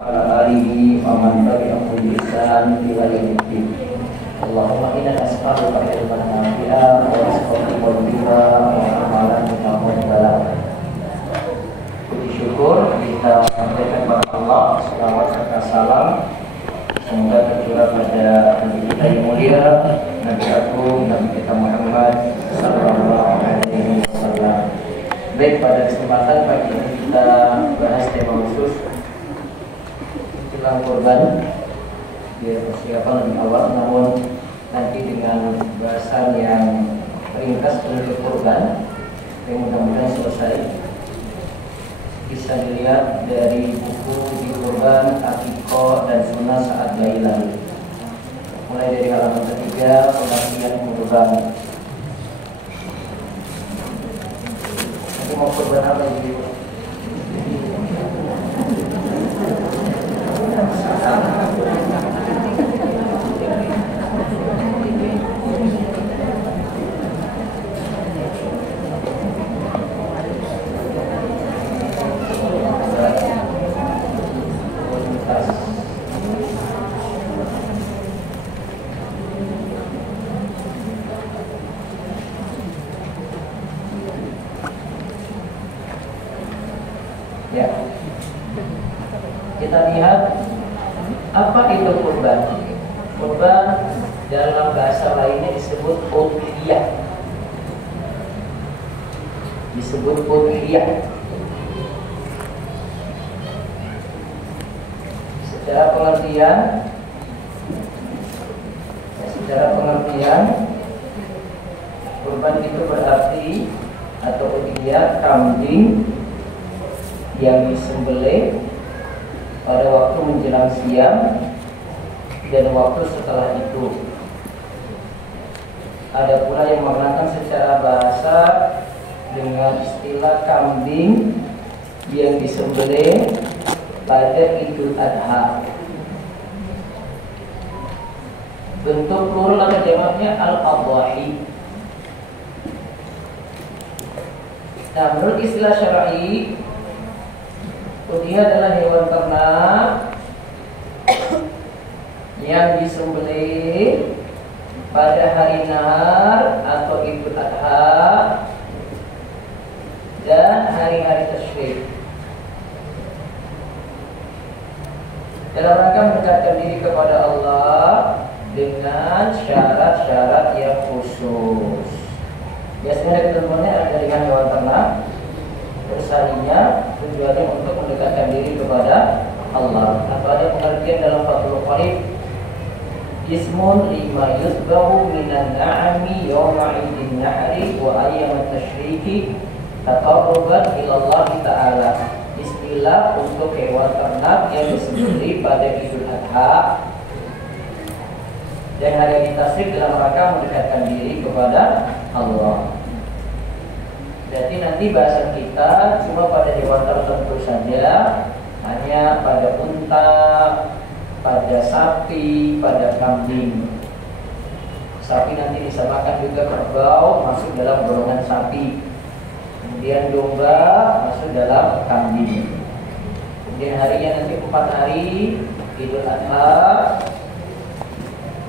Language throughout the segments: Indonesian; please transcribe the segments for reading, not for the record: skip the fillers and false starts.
ala alihi wa man tabi'ahum bi ihsan ila yaumiddin. Allahumma inna nas'aluka ilman nafi'an wa rizqan thayyiban wa amalan mutaqabbalan. Puji syukur kita sampaikan kepada Allah, selawat serta salam semoga tercurah pada Nabi kita yang mulia, Nabi Agung, Nabi kita Muhammad sallallahu alaihi wasallam. Baik, pada kesempatan pagi ini kita bahas tema khusus tentang korban. Biar persiapan lebih awal, namun nanti dengan bahasan yang ringkas untuk korban yang mudah-mudahan selesai bisa dilihat dari buku di korban, akikoh dan sunnah saat bayi lahir. Mulai dari halaman ketiga, pengertian korban. Nanti mau korban apa ini? Ya, kita lihat apa itu kurban. Kurban dalam bahasa lainnya disebut udhiyah. Disebut udhiyah. Secara pengertian, kurban itu berarti atau udhiyah kambing yang disembelih pada waktu menjelang siang dan waktu setelah itu. Ada pula yang menggunakan secara bahasa dengan istilah kambing yang disembelih pada Idul Adha. Bentuk plural atau jamaknya al-adhahi. Nah, menurut istilah syar'i, udhiyah adalah hewan ternak yang disembelih pada hari nahar atau Idul Adha dan hari-hari tasyrik dalam rangka mendekatkan diri kepada Allah dengan syarat-syarat yang khusus. Biasanya ketentuannya ada dengan hewan ternak, bersarinya tujuannya untuk mendekatkan diri kepada Allah. Atau ada pengertian dalam Fathul Qorib, ismun lima yusbahu minan na'ami yawma idin nahri wa ayyam tasyriki taqarruban ilallah ta'ala. Istilah untuk hewan ternak yang disembelih pada Idul Adha dan hari tasyrik dalam rangka mendekatkan diri kepada Allah. Jadi nanti bahasan kita cuma pada hewan tertentu saja, hanya pada unta, pada sapi, pada kambing. Sapi nanti disamakan juga kerbau, masuk dalam golongan sapi. Kemudian domba masuk dalam kambing. Kemudian harinya nanti 4 hari Idul Adha,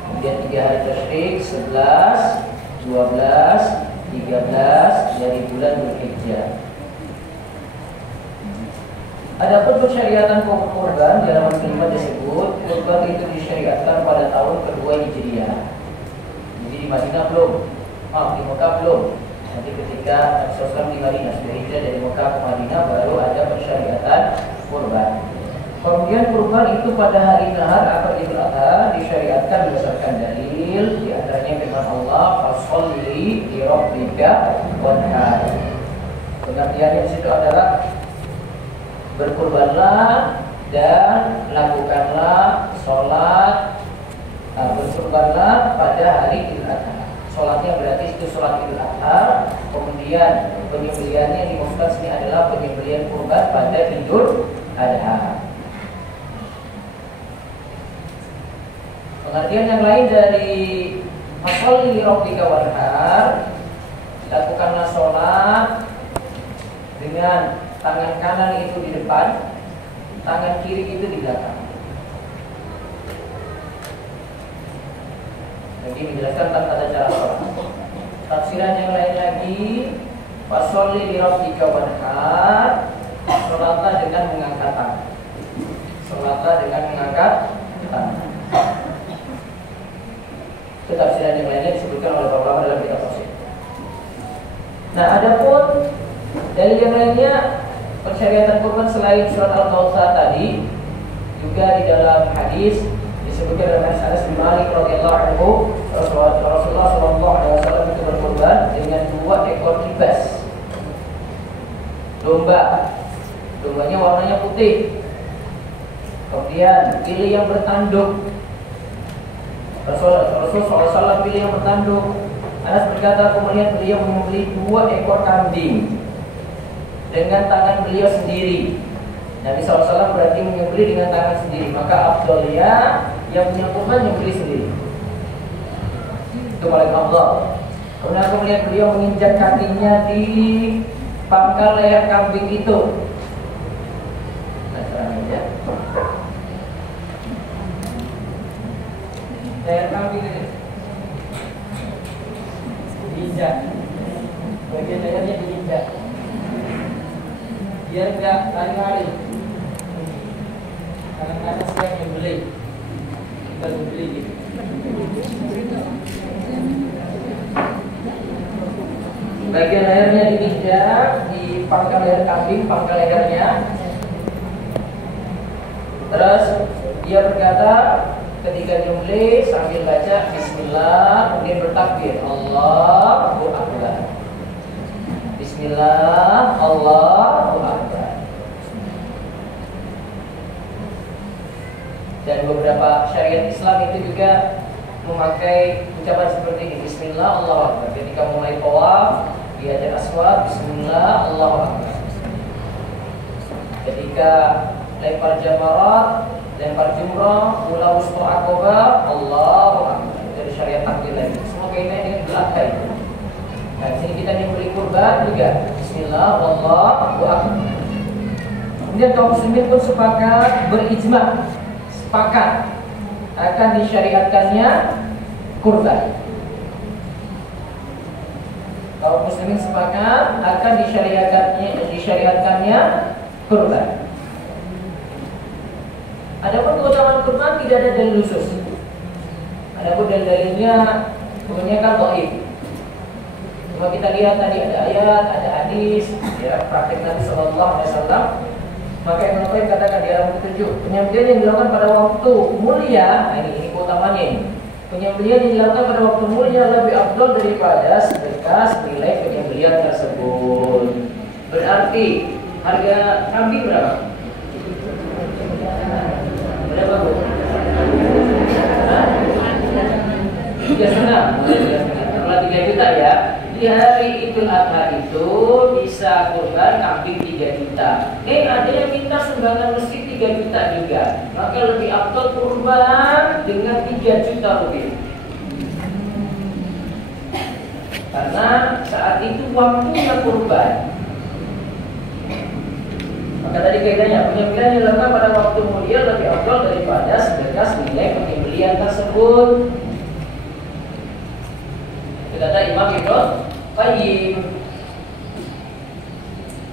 kemudian 3 hari tasyrik, 11, 12, 13 dari bulan Dzulhijjah. Adapun persyariatan kurban dalam kelima disebut kurban itu disyariatkan pada tahun kedua Hijriah. Jadi di Madinah belum, di Mekah belum. Nanti ketika Rasulullah di Madinah sudah hijrah dari Mekah ke Madinah baru ada persyariatan kurban. Kemudian kurban itu pada hari nahar atau Idul Adha disyariatkan berdasarkan dalil, di antaranya firman Allah, "Fasholli li rabbika wanhar." Pengertiannya di situ adalah berkurbanlah dan lakukanlah sholat, berkurbanlah pada hari Idul Adha. Sholatnya berarti itu sholat Idul Adha. Kemudian penyembelihannya dimaksudkan sini adalah penyembelihan kurban pada Idul Adha. Pengertian yang lain dari fasholli li rabbika wanhar, lakukanlah sholat dengan tangan kanan itu di depan tangan kiri itu di belakang. Jadi menjelaskan tentang tata cara sholat. Tafsiran yang lain lagi, fasholli li rabbika wanhar, sholatlah dengan mengangkat tangan. Sholatlah dengan mengangkat tangan. Itu tafsiran yang lainnya disebutkan oleh para ulama dalam kitab tafsir. Nah, adapun dari yang lainnya persyariatan kurban selain surat Al-Kautsar tadi, juga di dalam hadis disebutkan dalam hadis Anas bin Malik radhiyallahu anhu, Rasulullah sallallahu alaihi wasallam itu berkurban dengan 2 ekor kibas domba. Dombanya warnanya putih. Kemudian pilih yang bertanduk. Rasulullah SAW pilih yang bertanduk. Anas berkata, aku melihat beliau menyembelih 2 ekor kambing dengan tangan beliau sendiri. Nabi SAW berarti menyembelih dengan tangan sendiri. Maka afdalnya yang punya kurban menyembelih sendiri. Itu paling afdal. Kemudian aku melihat beliau menginjak kakinya di pangkal leher kambing itu. Nah, sekarang aja. Leher kambing ini diinjak. Bagian lehernya diinjak. Biar enggak lari-lari. Kadang-kadang saya nyembelih. Kita nyembelih gitu. Bagian lehernya diinjak di pangkal leher kambing, pangkal lehernya. Terus dia berkata ketika nyembelih sambil baca Bismillah, kemudian bertakbir Allahu Akbar. Bismillah, Allahu Akbar. Dan beberapa syariat Islam itu juga memakai ucapan seperti ini, Bismillah, Allahu Akbar. Ketika mulai tawaf di Hajar Aswad, Bismillah, Allahu Akbar. Ketika lempar jamarat, lempar jumrah, ula wusta aqabah, Allahu Akbar. Dari syariat takbir lagi. Semua kaitannya dengan belakang itu. Nah, di sini kita diberi kurban juga. Bismillah, Allahu Akbar. Kemudian kaum muslimin pun sepakat berijma, sepakat akan disyariatkannya kurban. Kaum muslimin sepakat akan disyariatkannya kurban. Adapun keutamaan kurban tidak ada dalil khusus. Adapun dalilnya kebanyakan dhaif. Cuma kita lihat tadi ada ayat, ada hadis, ya, praktek Nabi Sallallahu Alaihi Wasallam. Maka yang Nabi katakan di dalam petunjuk penyembelihan yang dilakukan pada waktu mulia. Nah, ini keutamanya ini. Penyembelihan yang dilakukan pada waktu mulia lebih afdal daripada sedekah senilai penyembelihan tersebut. Berarti harga kambing berapa? Berapa, Bu? 3,5. Kalau 3 juta ya. Di hari Idul Adha itu bisa kurban kambing 3 juta. Ada yang minta sumbangan masjid 3 juta juga. Maka lebih afdal kurban dengan 3 juta rupiah. Karena saat itu waktunya kurban. Maka tadi kaidahnya penyembelihan yang dilakukan pada waktu mulia lebih afdal daripada sedekah senilai penyembelihan tersebut. Kata Imam Ibnu Qayyim.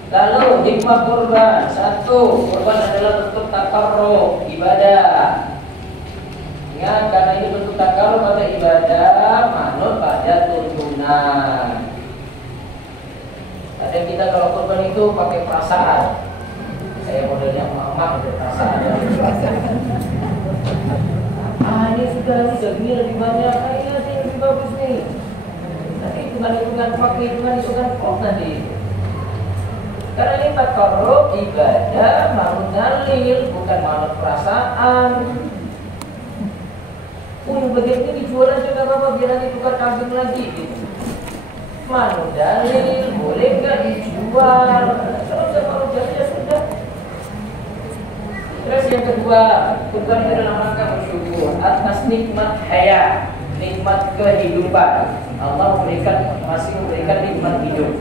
Lalu hikmah kurban. 1. Kurban adalah bentuk takarrub ibadah. Ingat, karena ini bentuk takarrub pada ibadah, manut pada tuntunan. Kadang kita kalau kurban itu pakai perasaan. Saya modelnya mama itu perasaan. Ini sudah gini lebih banyak. Ini lebih bagus nih. Nanti hitungan pakai hitungan kok nanti. Karena ini takarrub ibadah, manut dalil, bukan manut perasaan. Bagian ini dijual aja nggak apa-apa, biar nanti tukar kambing lagi. Gitu. Manut dalil, boleh nggak dijual? Kalau sudah manut dalil ya sudah. Terus yang kedua, kurban itu dalam rangka bersyukur atas nikmat hayat, nikmat kehidupan. Allah masih memberikan nikmat hidup.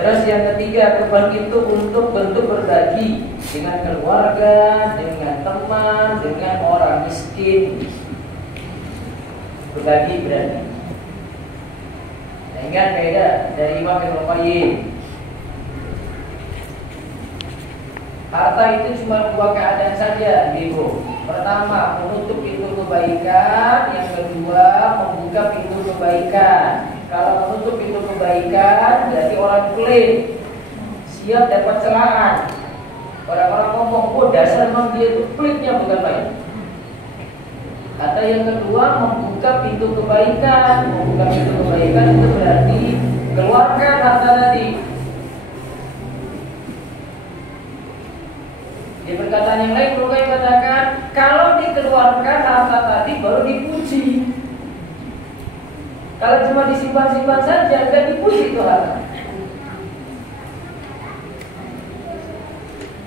Terus yang ketiga, kurban itu untuk bentuk berbagi dengan keluarga, dengan teman, dengan orang miskin. Berbagi berarti. Nah, ingat kaidah dari Imam Ibnu Qayyim. Harta itu cuma dua keadaan saja, Ibu. Pertama, menutup pintu kebaikan. Yang kedua, membuka pintu kebaikan. Kalau menutup pintu kebaikan, berarti orang pelit, siap dapat celaan. Orang-orang ngomong, oh dasar memang dia itu pelitnya, bukan baik. Kata yang kedua, membuka pintu kebaikan. Membuka pintu kebaikan itu berarti keluarkan harta tadi. Di perkataan yang lain, Ibnu Qayyim katakan, kalau dikeluarkan harta tadi baru dipuji. Kalau cuma disimpan-simpan saja, nggak dipuji itu harta.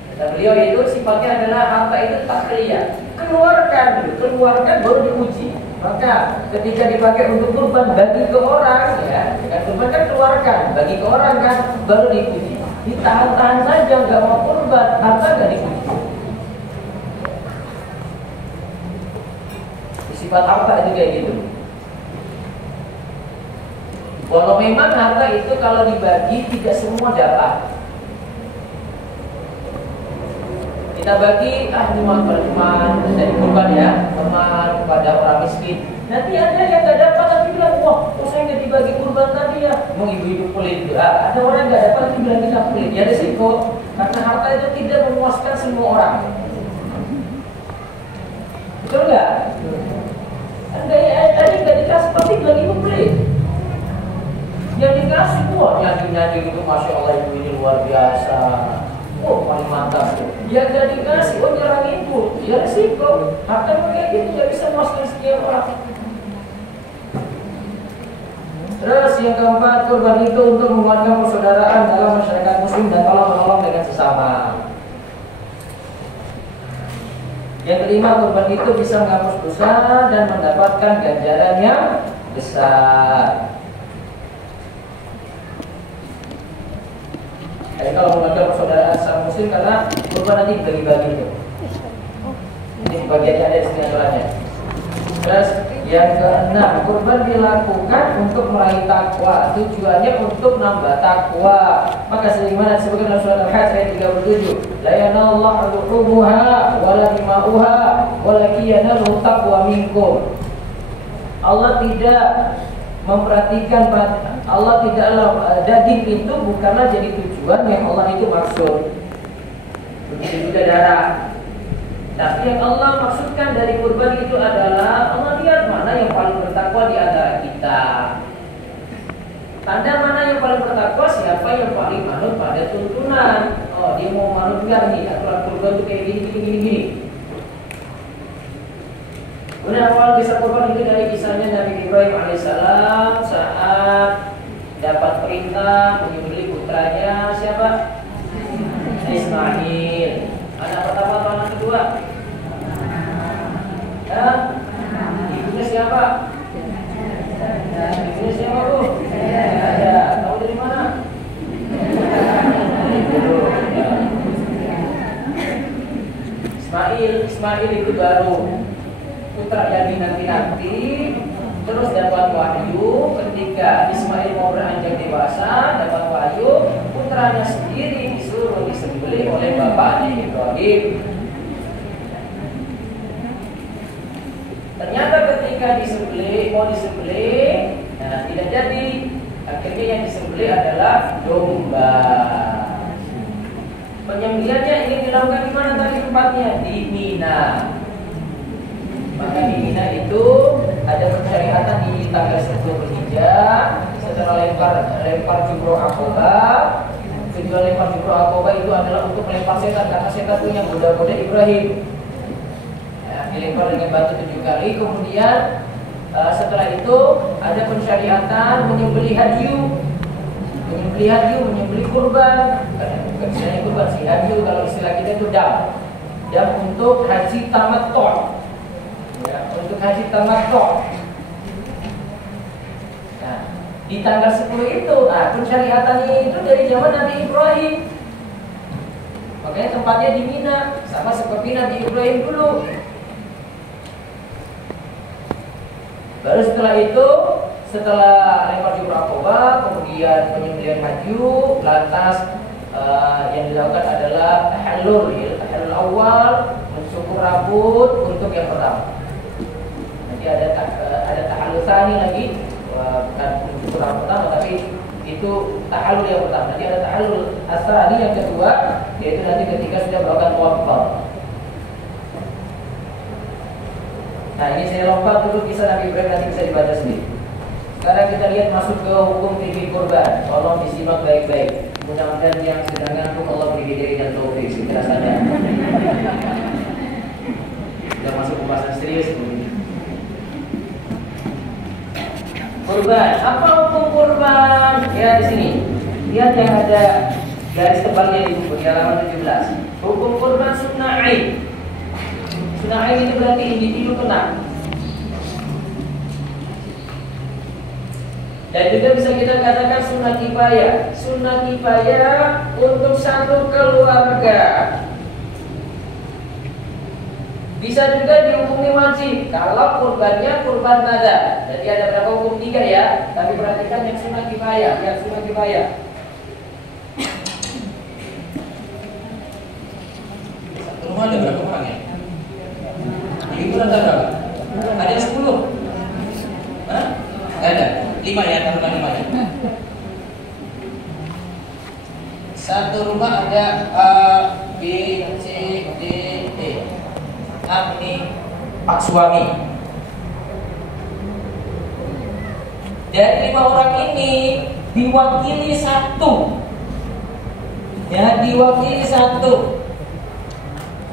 Kata beliau itu sifatnya adalah harta itu takliyah. Keluarkan dulu, keluarkan baru dipuji. Maka ketika dipakai untuk kurban bagi ke orang, ya, kan kurban kan keluarkan, bagi ke orang kan baru dipuji. Ditahan-tahan saja nggak mau kurban, harta nggak dipuji. Sifat harta itu kayak gitu. Walau memang harta itu kalau dibagi tidak semua dapat. Kita bagi teman dari kurban ya, teman kepada orang miskin. Nanti ada yang nggak dapat tapi bilang, wah, kok saya nggak dibagi kurban tadi ya? Mau ibu-ibu pelit juga. Ada orang nggak dapat tapi bilang kita pelit. Ya resiko, karena harta itu tidak memuaskan semua orang. Betul nggak? Anda tadi nggak dikasih pasti bilang ibu pelit. Yang dikasih, wah nyanyi-nyanyi itu Masya Allah ibu ini luar biasa. Oh paling mantap tuh. Yang gak dikasih, oh nyerang ibu. Ya resiko. Harta kayak gitu gak bisa memuaskan setiap orang. Terus yang keempat, kurban itu untuk menguatkan persaudaraan dalam masyarakat muslim dan tolong menolong dengan sesama. Yang kelima, kurban itu bisa menghapus dosa dan mendapatkan ganjaran yang besar. Jadi kalau mengajar persaudaraan sesama muslim karena kurban nanti dibagi-bagi itu. Ini bagiannya ada di sini aturannya. Terus yang keenam, kurban dilakukan untuk meraih takwa. Tujuannya untuk nambah takwa. Maka sebagaimana disebutkan dalam surat Al-Hajj ayat 37, la yanallahu luhumuha wala dima'uha walakin yanaluhu taqwa minkum. Allah tidak memperhatikan, Allah tidaklah daging itu bukanlah jadi tujuan yang Allah itu maksud. Begitu juga darah. Tapi yang Allah maksudkan dari kurban itu adalah Allah lihat mana yang paling bertakwa di antara kita. Tanda mana yang paling bertakwa, siapa yang paling manut pada tuntunan. Oh, dia mau manut enggak nih aturan kurban itu kayak gini. Kemudian awal kisah kurban itu dari kisahnya Nabi Ibrahim alaihissalam saat dapat perintah menyembelih putranya siapa? Ismail. Anak pertama atau anak kedua? Ya? Ibunya siapa? Ibunya siapa Bu? Ada. Tahu dari mana? Ismail itu baru putra yang dinanti-nanti. Terus dapat wahyu ketika Ismail mau beranjak dewasa, dapat wahyu putranya sendiri disuruh disembelih oleh bapaknya Ibrahim. Ternyata ketika mau disembelih, nah tidak jadi. Akhirnya yang disembelih adalah domba. Penyembelihannya ingin dilakukan di mana tadi tempatnya? Di Mina. Maka di Mina itu ada persyaratan di tanggal 10 Dzulhijjah setelah lempar jumroh Aqobah. Tujuan lempar jumroh Aqobah itu adalah untuk melempar setan karena setan punya goda-goda Ibrahim. Ya, dilempar dengan batu 7 kali. Kemudian setelah itu ada pensyariatan menyembelih hadyu. Menyembelih kurban. Bukan istilahnya kurban sih, hadyu kalau istilah kita itu dam untuk haji tamattu'. Ya, untuk haji tamattu'. Nah, di tanggal 10 itu. Nah, pensyariatannya itu dari zaman Nabi Ibrahim. Makanya tempatnya di Mina, sama seperti Nabi Ibrahim dulu. Baru setelah itu, setelah lempar jumrah Aqabah, kemudian penyembelihan maju, lantas yang dilakukan adalah tahallul awal, mencukur rambut untuk yang pertama. Nanti ada tahallul tsani lagi, bukan mencukur rambut pertama, tapi itu tahallul yang pertama. Nanti ada tahallul tsani yang kedua, yaitu nanti ketika sudah melakukan tawaf ifadhah. Nah, ini saya lompat dulu kisah Nabi Ibrahim, nanti bisa dibaca sendiri. Sekarang kita lihat masuk ke hukum fikih kurban. Tolong disimak baik-baik. Mudah-mudahan yang sedang ngantuk Allah beri diri dan taufik segera sadar. Sudah masuk pembahasan serius ini. Kurban. Apa hukum kurban? Ya di sini. Lihat yang ada garis tebalnya di buku di halaman 17. Hukum kurban sunnah ain. Sunnah ain itu berarti individu kena. Dan juga bisa kita katakan sunnah kifayah. Sunnah kifayah untuk satu keluarga. Bisa juga dihukumi wajib kalau kurbannya kurban nadar. Jadi ada berapa hukum? 3 ya. Tapi perhatikan yang sunnah kifayah, yang sunnah kifayah. Satu rumah ada berapa orang ya? Itu ada berapa? Ada yang 10? Hah? Ada. 5 ya, taruhlah 5 ya. Satu rumah ada A, B, C, D, E. A ini Pak suami. Dari 5 orang ini diwakili 1. Ya, diwakili 1.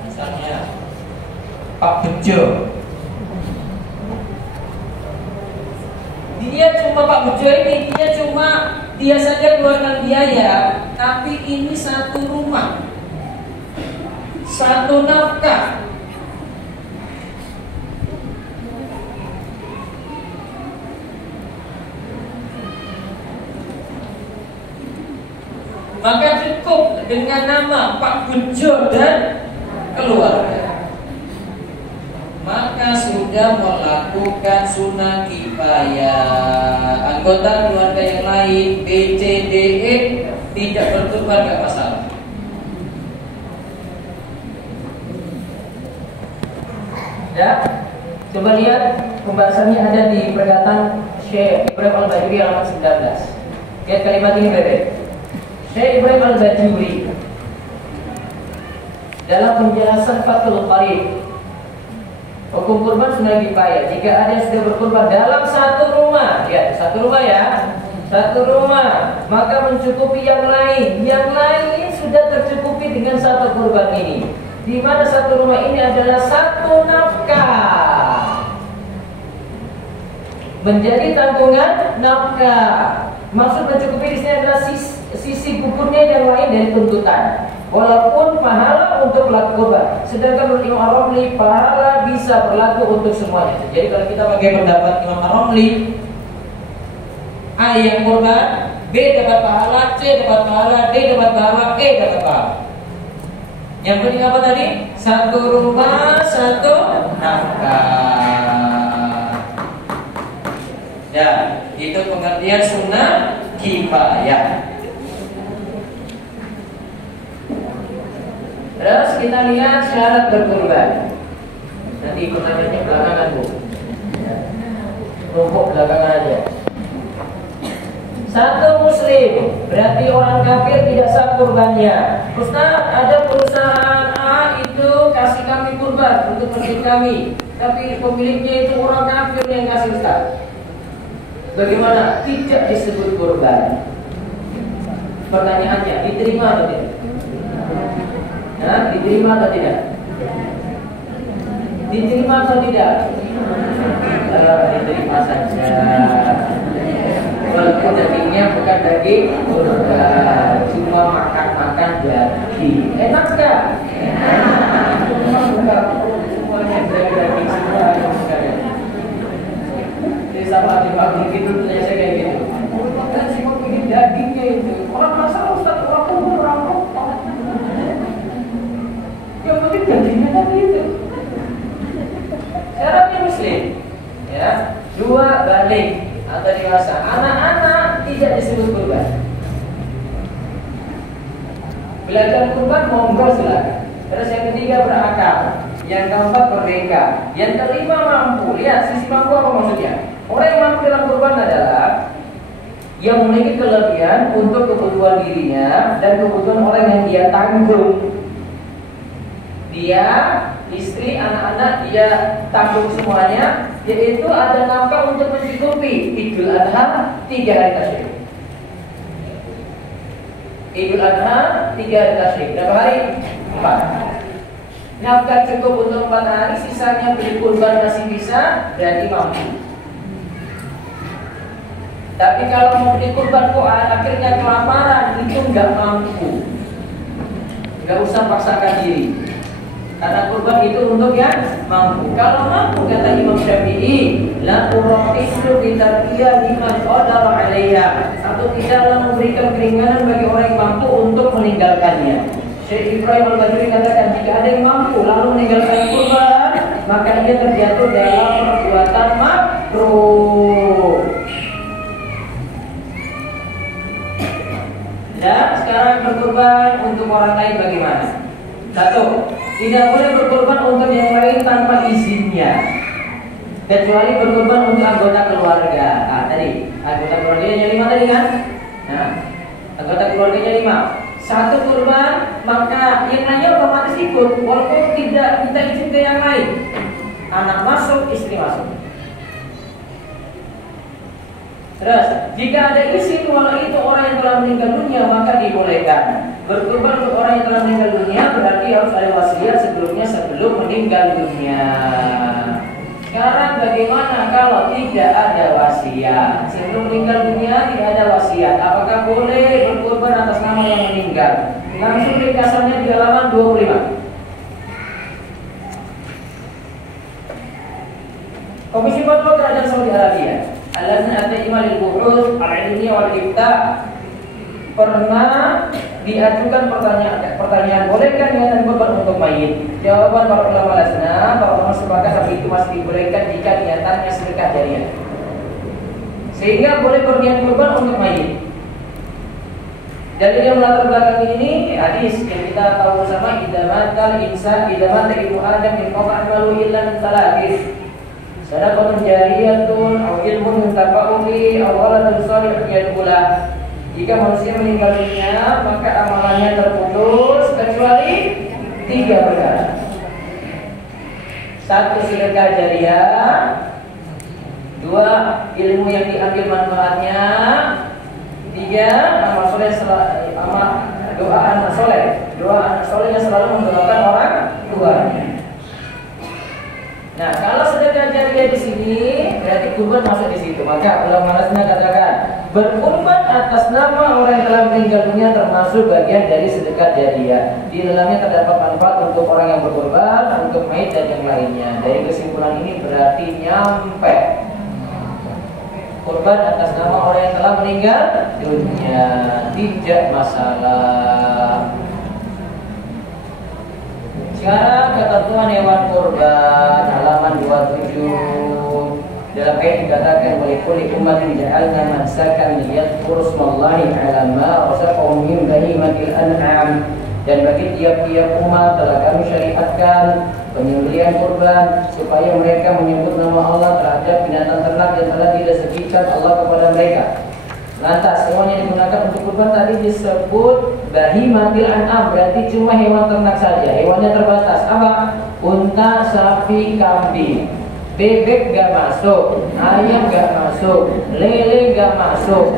Misalnya Pak Bejo. Pak Bejo ini dia saja keluarkan biaya, tapi ini satu rumah, satu nafkah. Maka cukup dengan nama Pak Bejo dan keluarga. Maka sudah melakukan sunnah kifayah. Anggota keluarga yang lain B, C, D, E tidak berkorban, gak masalah. Ya, coba lihat pembahasannya ada di perkataan Syekh Ibrahim Al-Bajuri halaman 19. Lihat kalimat ini baik-baik. Syekh Ibrahim Al-Bajuri dalam penjelasan Fathul Qarib, hukum kurban sunnah kifayah. Jika ada yang sudah berkurban dalam satu rumah, ya satu rumah ya, satu rumah, maka mencukupi yang lain. Yang lain sudah tercukupi dengan satu kurban ini. Di mana satu rumah ini adalah satu nafkah, menjadi tanggungan nafkah. Maksud mencukupi di sini adalah sisi gugurnya yang lain dari tuntutan. Walaupun pahala untuk pelaku kurban. Sedangkan menurut Imam Ar-Ramli, pahala bisa berlaku untuk semuanya. Jadi kalau kita pakai pendapat Imam Ar-Ramli, A yang kurban, B dapat pahala, C dapat pahala, D dapat pahala, E dapat pahala. Yang penting apa tadi? Satu rumah, satu nafkah. Ya, itu pengertian sunnah kifayah. Terus kita lihat syarat berkurban. Nanti pertanyaannya belakangan Bu, rumput belakangan aja. Satu muslim, berarti orang kafir tidak sah kurbannya. Ustaz, ada perusahaan A itu kasih kami kurban untuk masjid kami, tapi pemiliknya itu orang kafir yang kasih Ustaz. Bagaimana? Tidak disebut kurban. Pertanyaannya, diterima atau tidak? Nah, diterima atau tidak? Diterima atau tidak? Diterima saja. Walaupun dagingnya bukan daging kurban, cuma makan-makan daging. Enak gak? Enak. Semuanya daging semua. Jadi sama di pabrik itu ternyata kayak gitu. gantinya kan gitu. Syaratnya muslim, ya. 2 balik atau dewasa. Anak-anak tidak disebut kurban. Belajar kurban monggo silakan. Terus yang ketiga berakal, yang keempat merdeka, yang kelima mampu. Lihat sisi mampu apa maksudnya? Orang yang mampu dalam kurban adalah yang memiliki kelebihan untuk kebutuhan dirinya dan kebutuhan orang yang dia tanggung. Dia, istri, anak-anak dia tanggung semuanya, yaitu ada nafkah untuk mencukupi Idul Adha 3 hari tasyrik. Idul Adha 3 hari tasyrik. Berapa hari? 4. Nafkah cukup untuk 4 hari, sisanya beli kurban masih bisa, berarti mampu. Tapi kalau mau beli kurban kok akhirnya kelaparan, itu nggak mampu. Nggak usah paksakan diri. Karena kurban itu untuk yang mampu. Kalau mampu, kata Imam Syafi'i, la uraqisu bitarbiya liman qadara 'alaiha. Aku tidaklah memberikan keringanan bagi orang yang mampu untuk meninggalkannya. Syekh Ibrahim Al-Badri katakan, jika ada yang mampu lalu meninggalkan kurban, maka ia terjatuh dalam perbuatan makruh. Dan sekarang berkurban untuk orang lain bagaimana? 1. Tidak boleh berkorban untuk yang lain tanpa izinnya, kecuali berkorban untuk anggota keluarga. Nah, tadi anggota keluarganya 5 tadi kan? Nah, anggota keluarganya 5. 1 kurban, maka yang lainnya otomatis ikut, walaupun tidak minta izin ke yang lain. Anak masuk, istri masuk. Terus, jika ada izin walau itu orang yang telah meninggal dunia, maka dibolehkan. Berkurban untuk orang yang telah meninggal dunia berarti harus ada wasiat sebelum meninggal dunia. Sekarang bagaimana kalau tidak ada wasiat? Sebelum meninggal dunia tidak ada wasiat, apakah boleh berkurban atas nama yang meninggal? Langsung ringkasannya di halaman 25. Komisi Fatwa Kerajaan Saudi Arabia, Al-Lajnah Ad-Daimah lil Buhuth Al-Ilmiyah wal Ifta, pernah diajukan pertanyaan bolehkah niatan kurban untuk mayit? Jawaban para ulama lajnah, para ulama sepakat hal itu masih dibolehkan jika niatannya sedekah jariah, sehingga boleh berniat kurban untuk mayit. Dalil yang melatar belakang ini hadis yang kita tahu bersama, idza matal insan idza mata ibnu adam in qata amalu illa min talatin, sadaqatun jariyatun aw ilmun yuntafa'u bihi aw waladun shalihun yad'ulah. Jika manusia meninggal dunia, maka amalannya terputus kecuali 3 perkara. 1. Sedekah jariah. 2. Ilmu yang diambil manfaatnya. 3. Amal soleh, doa anak soleh. Doa anak soleh yang selalu mendoakan orang tuanya. Nah, kalau sedekah jariah di sini berarti kurban masuk di situ. Maka ulama lajnah katakan berkurban atas nama orang yang telah meninggal dunia termasuk bagian dari sedekah jariah. Di dalamnya terdapat manfaat untuk orang yang berkurban, untuk mayit dan yang lainnya. Dari kesimpulan ini berarti nyampe kurban atas nama orang yang telah meninggal dunia, tidak masalah. Sekarang ketentuan hewan kurban halaman 27. Dalam ayat dikatakan oleh kulli ummatin ja'alna mansakan liyadhkuru smallahi 'ala ma razaqahum min bahimatil an'am. Dan bagi tiap-tiap umat telah kami syariatkan penyembelihan kurban supaya mereka menyebut nama Allah terhadap binatang ternak yang telah direzekikan Allah kepada mereka. Lantas hewan yang digunakan untuk kurban tadi disebut bahimatil an'am, berarti cuma hewan ternak saja. Hewannya terbatas. Apa? Unta, sapi, kambing. Bebek gak masuk, ayam gak masuk, lele gak masuk.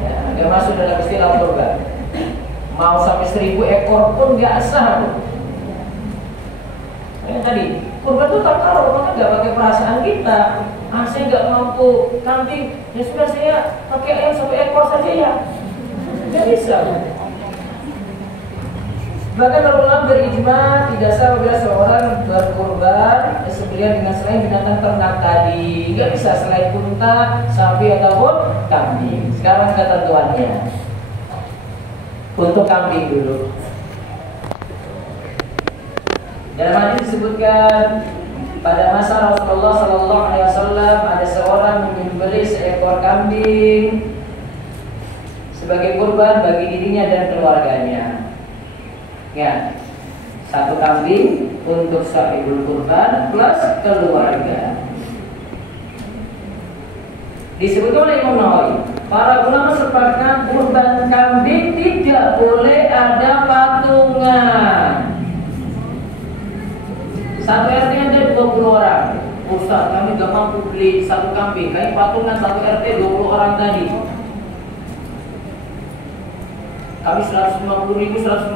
Ya, gak masuk dalam istilah kurban. Mau sampai 1000 ekor pun gak sah. Tadi kurban itu tak kalau maka gak pakai perasaan kita. Saya gak mampu kambing, ya sudah saya pakai ayam 1 ekor saja ya. Gak bisa. Bahkan ulama berijma tidak sah apabila seorang berkurban sembelihan dengan selain binatang ternak tadi. Gak bisa selain unta, sapi ataupun kambing. Sekarang ketentuannya. Untuk kambing dulu. Dalam hadis disebutkan pada masa Rasulullah Sallallahu Alaihi Wasallam ada seorang membeli seekor kambing sebagai kurban bagi dirinya dan keluarganya. Ya, satu kambing untuk sahibul kurban plus keluarga. Disebutkan oleh Imam Nawawi, para ulama sepakat kurban kambing tidak boleh ada patungan. Satu RT ada 20 orang. Ustaz, kami gak mampu beli satu kambing, kami patungan satu RT 20 orang tadi. Kami 150.000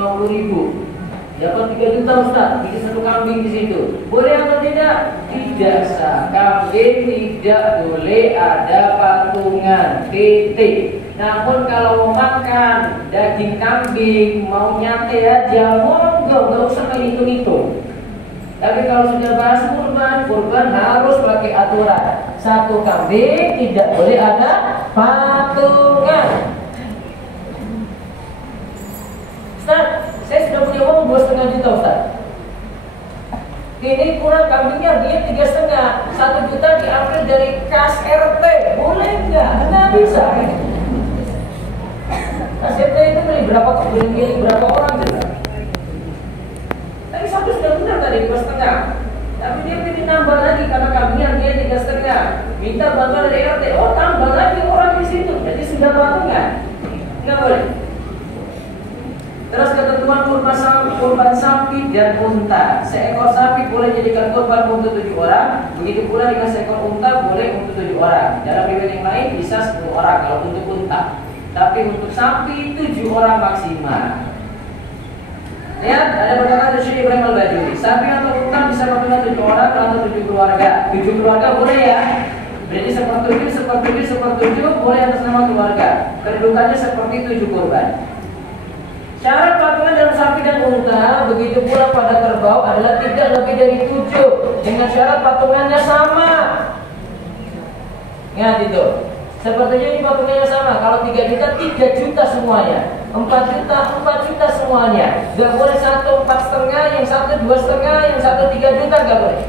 dapat 3 juta Ustaz, bikin satu kambing di situ. Boleh atau tidak? Tidak sah. Kambing tidak boleh ada patungan. Titik. Namun kalau mau makan daging kambing, mau nyate aja, monggo, nggak usah hitung-hitung. Tapi kalau sudah bahas kurban harus pakai aturan. Satu kambing tidak boleh ada patungan. Ustaz, saya sudah punya uang 2,5 juta Ustaz. Ini kurang kambingnya dia 3,5. 1 juta diambil dari kas RT. Boleh nggak? Nggak bisa. Kas RT itu beli berapa orang juga. Tapi satu sudah benar tadi 2,5. Tapi dia pilih nambah lagi karena kambingnya dia 3,5. Minta bantuan dari RT. Oh, tambah lagi orang di situ. Jadi sudah patungan. Nggak boleh. Terus ketentuan kurban sapi dan unta. Seekor sapi boleh jadikan kurban untuk 7 orang. Begitu pula dengan seekor unta boleh untuk 7 orang. Dalam riwayat yang lain bisa 10 orang kalau untuk unta. Tapi untuk sapi 7 orang maksimal. Lihat, ada perkataan dari Syekh Ibrahim Al-Bajuri. Sapi atau unta bisa patungan 7 orang atau 7 keluarga. 7 keluarga boleh ya. Berarti sepertujuh boleh atas nama keluarga. Kedudukannya seperti 7 kurban. Syarat patungan dalam sapi dan unta, begitu pula pada kerbau adalah tidak lebih dari 7 dengan syarat patungannya sama. Ingat itu. Sepertinya ini patungannya sama. Kalau 3 juta, 3 juta semuanya. 4 juta, 4 juta semuanya. Gak boleh satu 4,5, yang satu 2,5, yang satu 3 juta, gak boleh.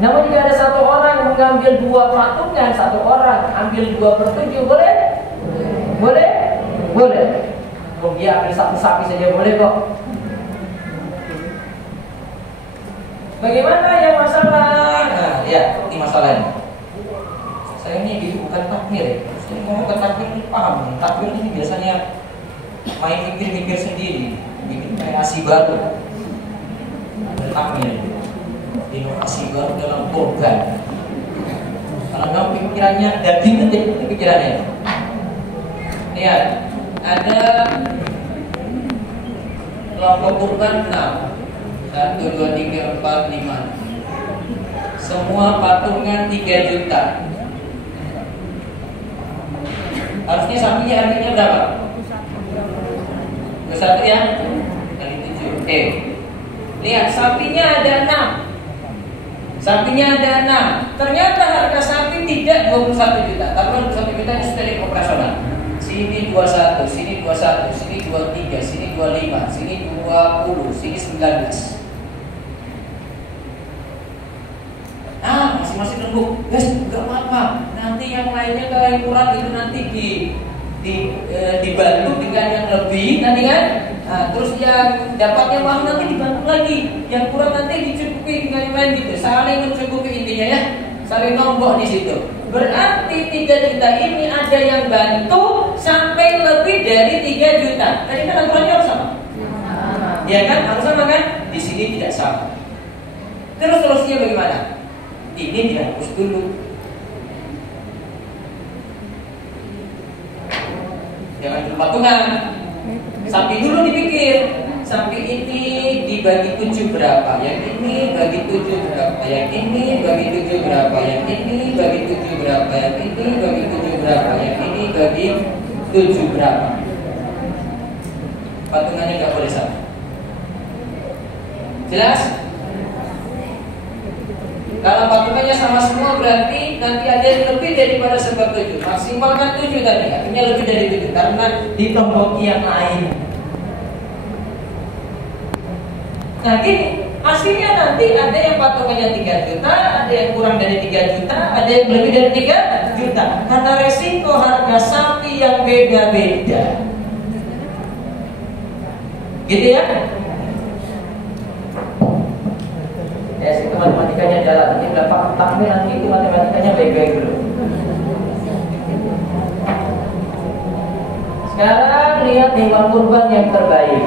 Namun jika ada satu orang mengambil 2 patungan, satu orang ambil 2/7, boleh? Boleh? Boleh. Oh, dia ambil satu sapi saja boleh kok. Bagaimana yang masalah? Nah, ya, ini masalahnya. Saya ini bukan takmir ya. Jadi ngomong ke takmir ini paham nih. Takmir ini biasanya main mikir-mikir sendiri, bikin kreasi baru. Takmir, inovasi baru dalam kurban. Kalau memang pikirannya daging itu pikirannya. Lihat, ada kelompok kurban 6. 1, 2, 3, 4, 5. Semua patungan 3 juta. Harusnya sapinya harganya berapa? 21 ya? Kali 7. Oke. Lihat, sapinya ada 6. Sapinya ada 6. Ternyata harga sapi tidak 21 juta. Tapi 21 juta ini sudah operasional. Sini 21, sini 21, sini 23, sini 25, sini 20, sini 19. Ah, masing-masing lembut. Guys, enggak apa-apa. Nanti yang lainnya kalau yang kurang itu nanti dibantu dengan yang lebih nanti kan. Nah, terus yang dapatnya mahal nanti dibantu lagi. Yang kurang nanti dicukupi dengan yang lain gitu. Saling mencukupi intinya ya. Saling nombok di situ. Berarti 3 juta ini ada yang bantu sampai lebih dari 3 juta. Tadi kan aturannya harus sama. Ya kan? Harus sama kan? Di sini tidak sama. Terus solusinya bagaimana? Ini dihapus dulu. Jangan dulu patungan. Sapi dulu dipikir. Sapi ini dibagi 7 berapa? Yang ini bagi 7 berapa? Yang ini bagi 7 berapa? Yang ini bagi 7 berapa? Yang ini bagi 7 berapa? Yang ini bagi 7 berapa? Patungannya nggak boleh sama. Jelas? Kalau patungannya sama semua berarti nanti ada yang lebih daripada 7. Maksimal kan 7 tadi. Artinya lebih dari 7 karena ditomboki yang lain. Nah gini, hasilnya nanti ada yang patokannya 3 juta, ada yang kurang dari 3 juta, ada yang lebih dari 3 juta. Karena resiko harga sapi yang beda-beda. Gitu ya? Ya, itu matematikanya jalan. Ini udah takmir nanti itu matematikanya baik-baik dulu. Sekarang lihat hewan kurban yang terbaik.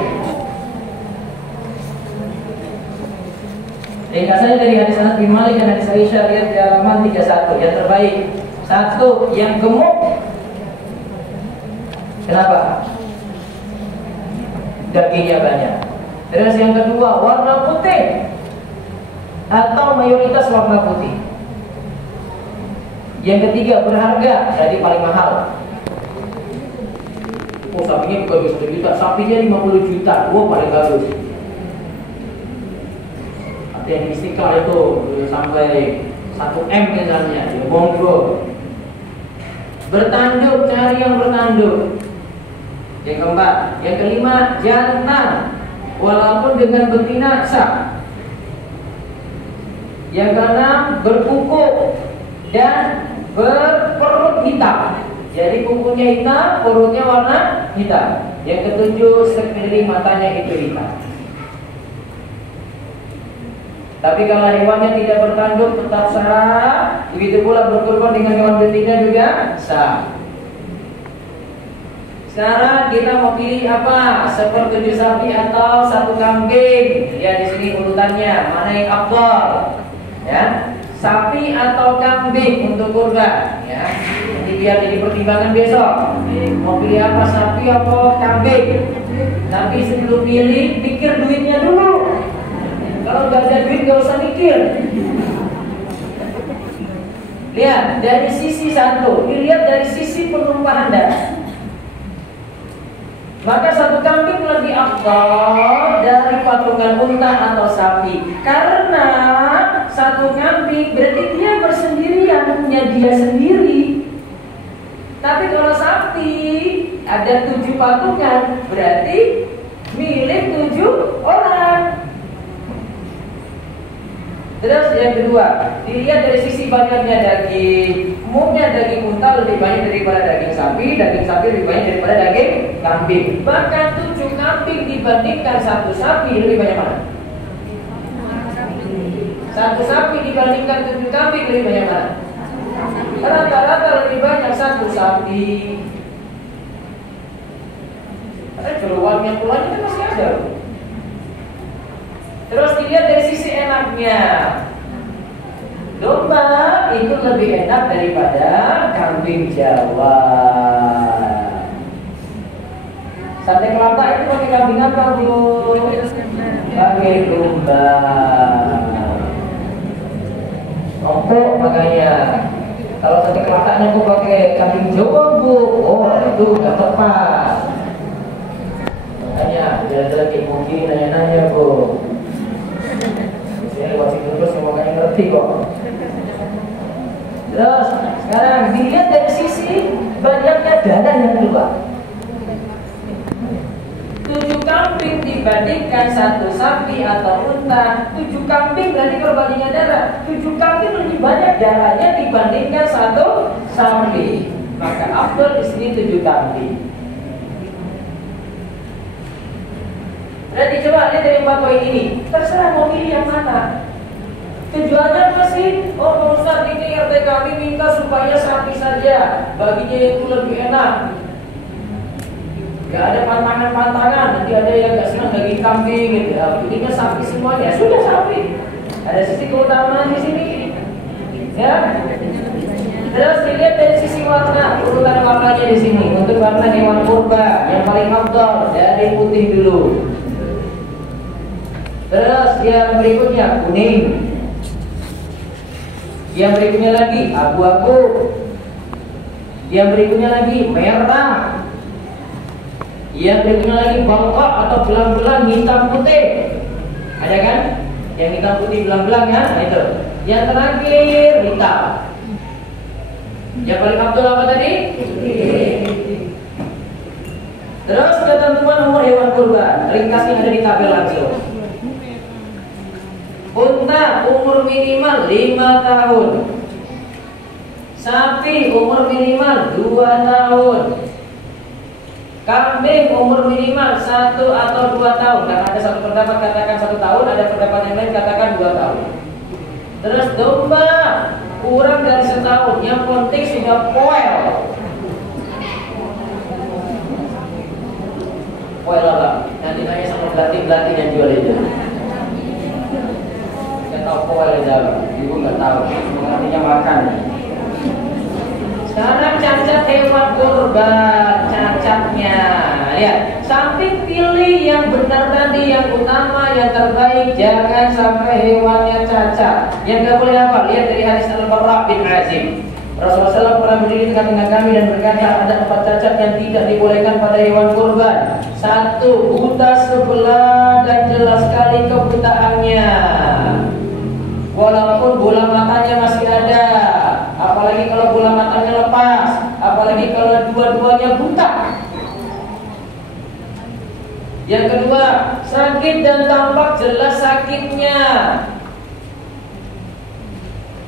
Ringkasannya dari hadis Anas bin Malik dan hadis Aisyah, lihat di halaman 31. Yang terbaik, 1 yang gemuk. Kenapa? Dagingnya banyak. Terus yang kedua, warna putih atau mayoritas warna putih. Yang ketiga, berharga, jadi paling mahal. Oh, sapinya bukan 1 juta, sapinya 50 juta. Wah, paling bagus. Yang di Istiqlal itu sampai 1 M misalnya, ya monggo. Bertanduk, cari yang bertanduk. Yang keempat, yang kelima, jantan walaupun dengan betina sah. Yang keenam, berkuku dan berperut hitam. Jadi kukunya hitam, perutnya warna hitam. Yang ketujuh, sekeliling matanya itu hitam. Tapi kalau hewannya tidak bertanduk tetap sah. Begitu pula berkurban dengan hewan betina juga sah. Sekarang kita mau pilih apa? Sepertujuh sapi atau 1 kambing? Lihat di sini urutannya, mana yang afdal? Ya, sapi atau kambing untuk kurban? Ya, nanti biar jadi pertimbangan besok. Mau pilih apa? Sapi atau kambing? Tapi sebelum pilih, pikir duitnya dulu. Kalau nggak ada duit nggak usah mikir. Lihat dari sisi satu, dilihat dari sisi penumpahan darah. Maka 1 kambing lebih afdal dari patungan unta atau sapi. Karena 1 kambing berarti dia bersendirian, punya dia sendiri. Tapi kalau sapi ada 7 patungan, berarti milik 7 orang. Terus yang kedua, dilihat dari sisi banyaknya daging. Umumnya daging unta lebih banyak daripada daging sapi lebih banyak daripada daging kambing. Bahkan 7 kambing dibandingkan 1 sapi lebih banyak mana? 1 sapi dibandingkan 7 kambing lebih banyak mana? Rata-rata lebih banyak 1 sapi. Karena jeruannya pulangnya kan masih ada. Terus dilihat dari sisi enaknya. Domba itu lebih enak daripada kambing Jawa. Sate kelapa itu pakai kambing apa, Bu? Pakai domba. Empuk makanya. Kalau sate kelapanya aku pakai kambing Jawa, Bu. Oh, itu nggak tepat. Makanya jalan-jalan kayak mungkin nanya-nanya, Bu. Lewat situ terus semuanya ngerti kok. Terus sekarang dilihat dari sisi banyaknya darah yang keluar. 7 kambing dibandingkan 1 sapi atau unta. 7 kambing berarti kalau bandingnya darah, 7 kambing lebih banyak darahnya dibandingkan 1 sapi. Maka afdal di sini 7 kambing. Berarti coba lihat dari 4 poin ini. Terserah mau pilih yang mana. Tujuannya apa sih? Oh, Pak Ustaz, ini RT kami minta supaya sapi saja, baginya itu lebih enak. Gak ada pantangan-pantangan. Nanti ada yang gak senang daging kambing gitu. Intinya sapi semuanya. Sudah sapi. Ada sisi keutamaan di sini. Ya. Terus dilihat dari sisi warna, urutan warnanya di sini. Untuk warna hewan kurban yang paling afdal dari putih dulu. Terus yang berikutnya kuning. Yang berikutnya lagi abu-abu. Yang berikutnya lagi merah. Yang berikutnya lagi bangkok atau belang-belang hitam putih. Ada kan? Yang hitam putih belang-belang ya, nah itu. Yang terakhir hitam. Yang paling afdal apa tadi? Terus ketentuan umur hewan kurban. Ringkasnya ada di tabel langsung. Unta umur minimal 5 tahun. Sapi umur minimal 2 tahun. Kambing umur minimal 1 atau 2 tahun. Karena ada satu pendapat katakan 1 tahun, ada pendapat yang lain katakan 2 tahun. Terus domba kurang dari setahun, yang penting sudah poel. Poel apa? Nanti nanya sama belati yang jual itu. Nggak tahu poel itu apa? Ibu nggak tahu. Artinya makan. Sekarang cacat hewan kurban, cacatnya. Lihat, sampai pilih yang benar tadi, yang utama, yang terbaik. Jangan sampai hewannya cacat. Yang nggak boleh apa? Lihat dari hadis Al-Barra bin Azib. Rasulullah SAW pernah berdiri tengah-tengah kami dan berkata, ada 4 cacat yang tidak dibolehkan pada hewan kurban. 1, buta sebelah dan jelas sekali kebutaannya, walaupun bola matanya masih ada. Apalagi kalau bola matanya lepas, apalagi kalau dua-duanya buta. Yang kedua, sakit dan tampak jelas sakitnya.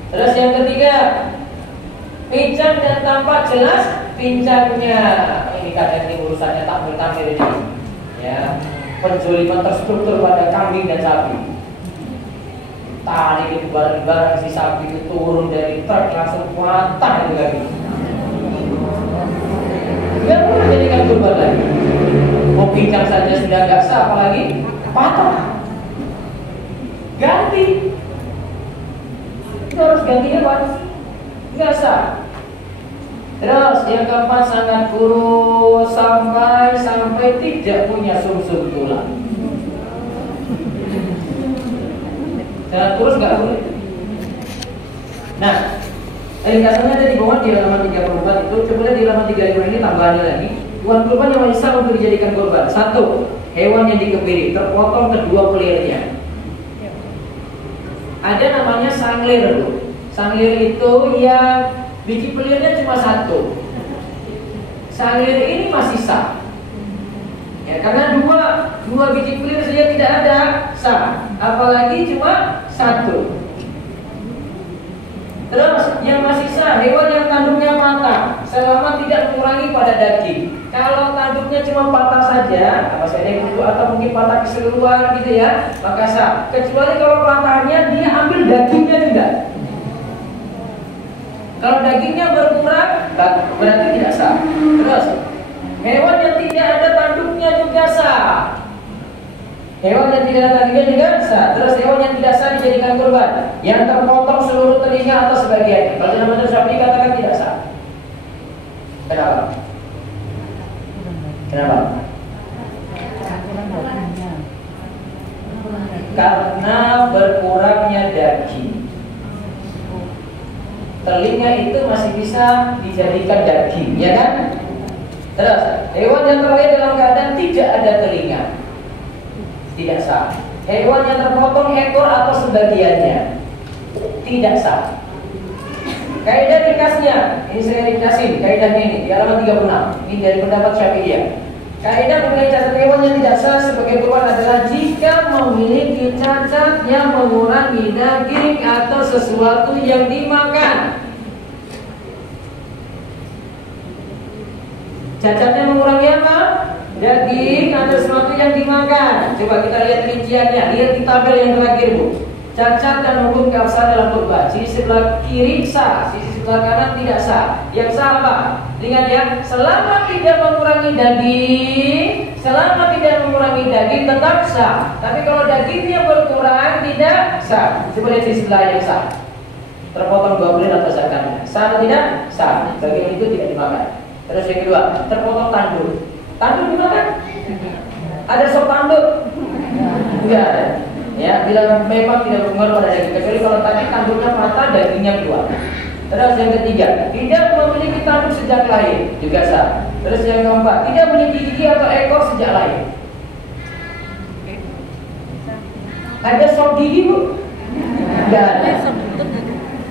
Terus yang ketiga, pincang dan tampak jelas pincangnya. Ini kadang ini urusannya tampil-tampil ini, ya, penjualan terstruktur pada kambing dan sapi. Tadi itu barang-barang si sapi itu turun dari truk langsung patah itu lagi. Gak boleh jadikan kurban lagi. Mau pincang saja sudah gak sah, apalagi patah. Ganti. Itu harus ganti hewan. Gak sah. Terus yang keempat, sangat kurus sampai tidak punya sumsum tulang. Sangat kurus nggak boleh. Nah, ringkasannya ada di bawah di halaman 34 itu. Coba lihat di halaman 35 ini tambahannya lagi. Hewan kurban yang wajib untuk dijadikan kurban. 1, hewan yang dikebiri, terpotong kedua pelirnya. Ada namanya sanglir. Sanglir itu yang biji pelirnya cuma 1. Sanglir ini masih sah. Ya, karena dua biji pelir saja tidak ada, sah. Apalagi cuma 1. Terus yang masih sah, hewan yang tanduknya patah selama tidak mengurangi pada daging. Kalau tanduknya cuma patah saja, apa saja itu, atau mungkin patah keseluruhan gitu ya, maka sah. Kecuali kalau patahnya dia ambil dagingnya tidak. Kalau dagingnya berkurang, berarti tidak sah. Terus hewan yang tidak ada tanduknya juga sah. Hewan yang tidak ada tanduknya juga sah. Terus hewan yang tidak sah dijadikan kurban, yang terpotong seluruh telinga atau sebagian. Kalau dalam mazhab Syafi'i katakan tidak sah. Kenapa? Kenapa? Karena berkurangnya daging. Telinga itu masih bisa dijadikan daging, ya kan? Terus hewan yang terlahir dalam keadaan tidak ada telinga, tidak sah. Hewan yang terpotong ekor atau sebagiannya, tidak sah. Kaidah ringkasnya, ini saya ringkasin kaidahnya ini di halaman 36. Ini dari pendapat Syafi'iyah. Kaidah mengenai cacat hewan yang tidak sah sebagai kurban adalah jika memiliki cacat yang mengurangi daging atau sesuatu yang dimakan. Cacatnya mengurangi apa? Daging atau sesuatu yang dimakan. Coba kita lihat rinciannya. Lihat di tabel yang terakhir, Bu. Cacat dan hukum keabsahan dalam kurban. Sisi sebelah kiri sah, sisi sebelah kanan tidak sah. Yang sah apa? Ingat ya, selama tidak mengurangi daging, tetap sah. Tapi kalau dagingnya berkurang tidak sah. Coba lihat sisi sebelah yang sah. Terpotong 2 bulan atau zakat. Sah atau tidak? Sah. Bagian itu tidak dimakan. Terus yang kedua, terpotong tanduk. Tanduk dimakan? Ada sop tanduk? Enggak ada. Ya, bila memang tidak berpengaruh pada daging, kecuali kalau tadi tanduknya patah, dagingnya keluar. Terus yang ketiga, tidak memiliki tanduk sejak lahir, juga sah. Terus yang keempat, tidak memiliki gigi atau ekor sejak lahir. Ada sop gigi, Bu? Tidak ada.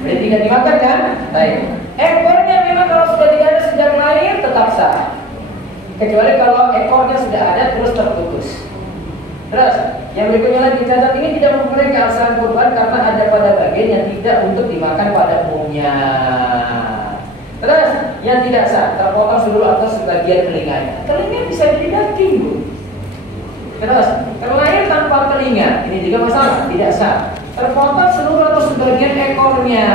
Berarti tidak dimakan kan? Baik. Ekornya memang kalau sudah tidak ada sejak lahir tetap sah. Kecuali kalau ekornya sudah ada terus terputus. Terus yang berikutnya lagi, cacat ini tidak mempunyai keabsahan kurban karena ada pada bagian yang tidak untuk dimakan pada umumnya. Terus yang tidak sah, terpotong seluruh atau sebagian telinganya. Telinga bisa jadi daging, Bu. Terus terlahir tanpa telinga, ini juga masalah, tidak sah. Terpotong seluruh atau sebagian ekornya.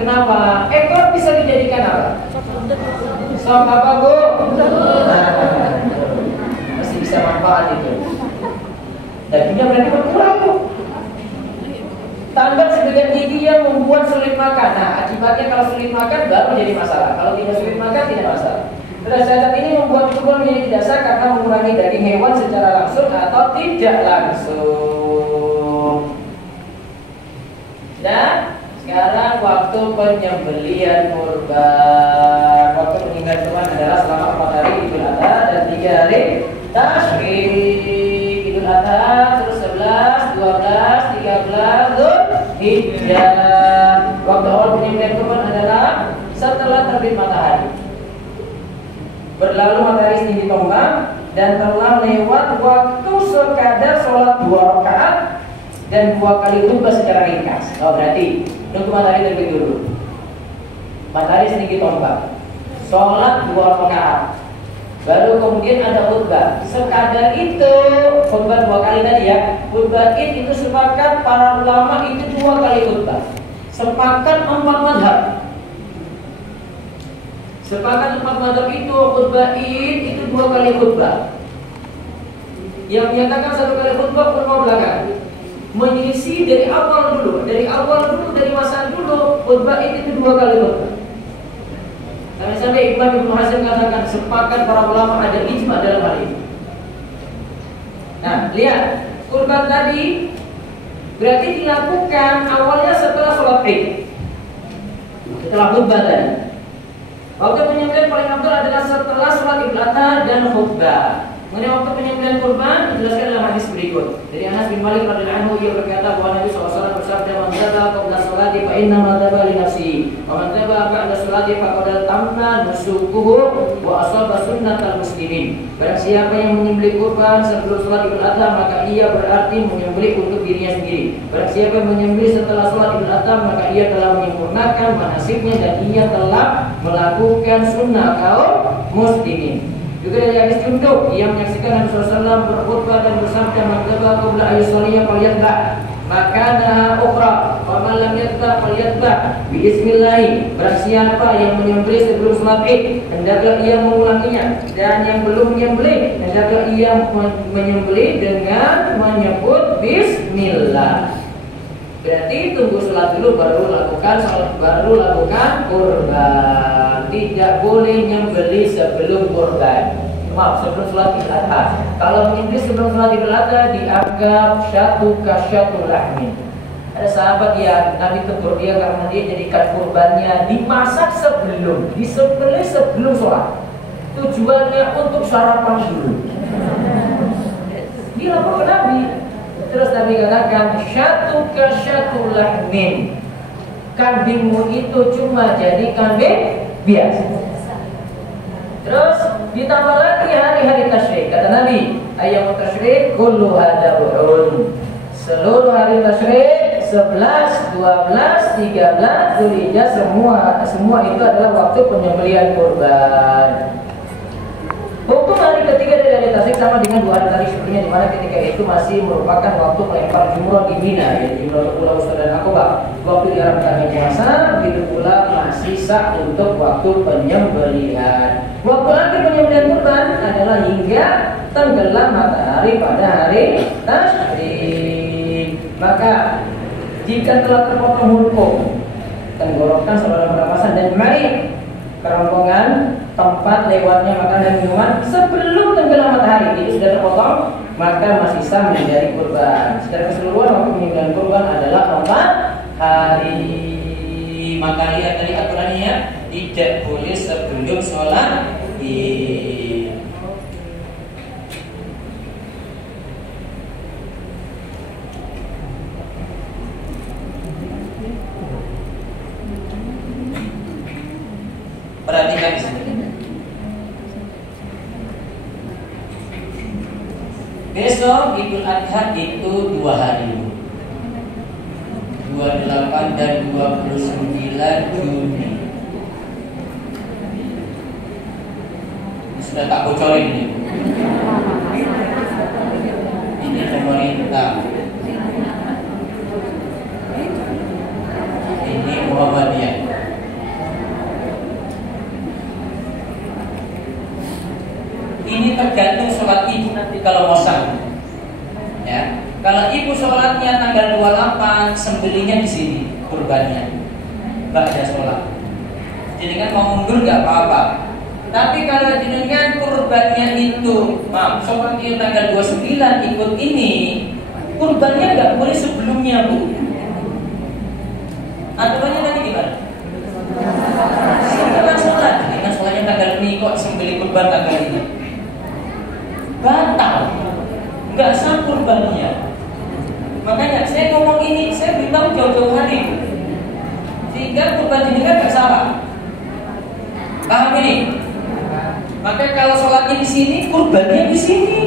Kenapa? Ekor bisa dijadikan apa? Sop apa, Bu? Nah, masih bisa manfaat itu. Dagingnya berarti berkurang, Bu. Tambah sebagian gigi yang membuat sulit makan. Nah, akibatnya kalau sulit makan baru jadi masalah. Kalau tidak sulit makan tidak masalah. Terus cacat ini membuat kurban menjadi tidak sah karena mengurangi daging hewan secara langsung atau tidak langsung. Dan sekarang waktu penyembelian kurban. Waktu meninggal kurban adalah selama 4 hari Idul Adha dan 3 hari Tasyrik. Idul Adha, terus 11, 12, 13 Dzulhijjah. Waktu awal penyembelihan kurban adalah setelah terbit matahari. Berlalu matahari setinggi tombak dan telah lewat waktu sekadar sholat 2 rakaat dan 2 kali khutbah secara ringkas. Oh, berarti nunggu matahari terbit dulu. Matahari setinggi tombak, sholat 2 rakaat, baru kemudian ada khutbah. Sekadar itu khutbah 2 kali tadi ya. Khutbah itu sepakat para ulama itu 2 kali khutbah. Sepakat 4 mazhab. Sepakat 4 mazhab itu khutbah Id itu 2 kali khutbah. Yang menyatakan 1 kali khutbah ulama belakang. Menyelisih dari awal dulu, dari masa dulu khutbah Id itu 2 kali khutbah. Sampai Ibnu Ibnu Hazm katakan sepakat para ulama ada ijma dalam hal ini. Nah, lihat kurban tadi berarti dilakukan awalnya setelah sholat Id, setelah khutbah tadi. Waktu penyembelihan paling afdal adalah setelah sholat Idul Adha dan khutbah. Mengenai waktu penyembelihan kurban dijelaskan dalam hadis berikut. Dari Anas bin Malik radhiyallahu anhu, ia berkata bahwa Nabi SAW bersabda, "Man dzaba qabla sholati fa inna ma dzaba li nafsihi, wa man dzaba ba'da sholati faqad tamma nusukuhu wa asaba sunnatal muslimin." Barang siapa yang menyembelih kurban sebelum sholat Idul Adha, maka ia berarti menyembelih untuk dirinya sendiri. Barang siapa yang menyembelih setelah sholat Idul Adha, maka ia telah menyempurnakan manasiknya dan ia telah melakukan sunnah kaum muslimin. Juga dari hadis Jundub, ia menyaksikan Nabi SAW berkhutbah dan bersabda, "Maktaba qabla ayyusaliya falyatba, maka nah ukhra, wa man lam yatba falyatba bi ismillahi." Barang siapa yang menyembelih sebelum salat Id, hendaklah ia mengulanginya, dan yang belum menyembelih, hendaklah ia menyembelih dengan menyebut bismillah. Berarti tunggu salat dulu baru lakukan kurban. Tidak boleh nyembelih sebelum kurban. Maaf, sebelum sholat Idul Adha. Kalau menyembelih sebelum sholat Idul Adha dianggap syatu kasyatul lahmin. Ada sahabat yang Nabi tegur dia karena dia jadikan kurbannya dimasak sebelum, disembelih sebelum sholat. Tujuannya untuk sarapan dulu. Dia lapor ke Nabi. Terus Nabi katakan syatu kasyatul lahmin. Kambingmu itu cuma jadi kambing biasa. Terus ditambah lagi hari-hari tasyrik. Kata Nabi, ayyamut tasyrik kulluha dab'un. Seluruh hari tasyrik 11, 12, 13 Dzulhijjah semua itu adalah waktu penyembelihan kurban. Hukum hari ketiga dari hari tasyrik sama dengan 2 hari tadi sebelumnya, di mana ketika itu masih merupakan waktu melempar jumroh di Mina, yaitu jumroh Ula Wusta dan Aqabah. Waktu diharamkan puasa, begitu pula masih sah untuk waktu penyembelihan. Waktu akhir penyembelihan kurban adalah hingga tenggelam matahari pada hari tasyrik. Maka jika telah terpotong hulkum, tenggorokan, saluran pernapasan dan mari kerongkongan tempat lewatnya makanan dan minuman sebelum tenggelam matahari itu sudah terpotong, maka masih sah menjadi kurban. Secara keseluruhan waktu penyembelihan kurban adalah 4 hari. Maka lihat tadi aturannya, tidak boleh sebelum sholat Id. Perhatikan di sini. Besok besok Idul Adha itu 2 hari, 28 dan 29 Juni. Sudah tak bocorin nih. Ini pemerintah, ini Muhammadiyah. Ini tergantung sholat ibu nanti kalau mau sahur. Ya, kalau ibu sholatnya tanggal 28, sembelihnya di sini, kurbannya, nggak ada sholat. Jadi kan mau mundur nggak apa-apa. Tapi kalau jenengan kurbannya itu, sholatnya tanggal 29 ikut ini, kurbannya nggak boleh sebelumnya, Bu. Aturannya nanti gimana? Setelah sholat, dengan sholatnya tanggal ini kok sembelih kurban tanggal ini, batal, nggak sah kurbannya. Makanya saya ngomong ini, saya beritahu jauh-jauh hari, sehingga kurban jenengan nggak salah. Paham ini? Maka kalau sholatnya di sini, kurbannya di sini.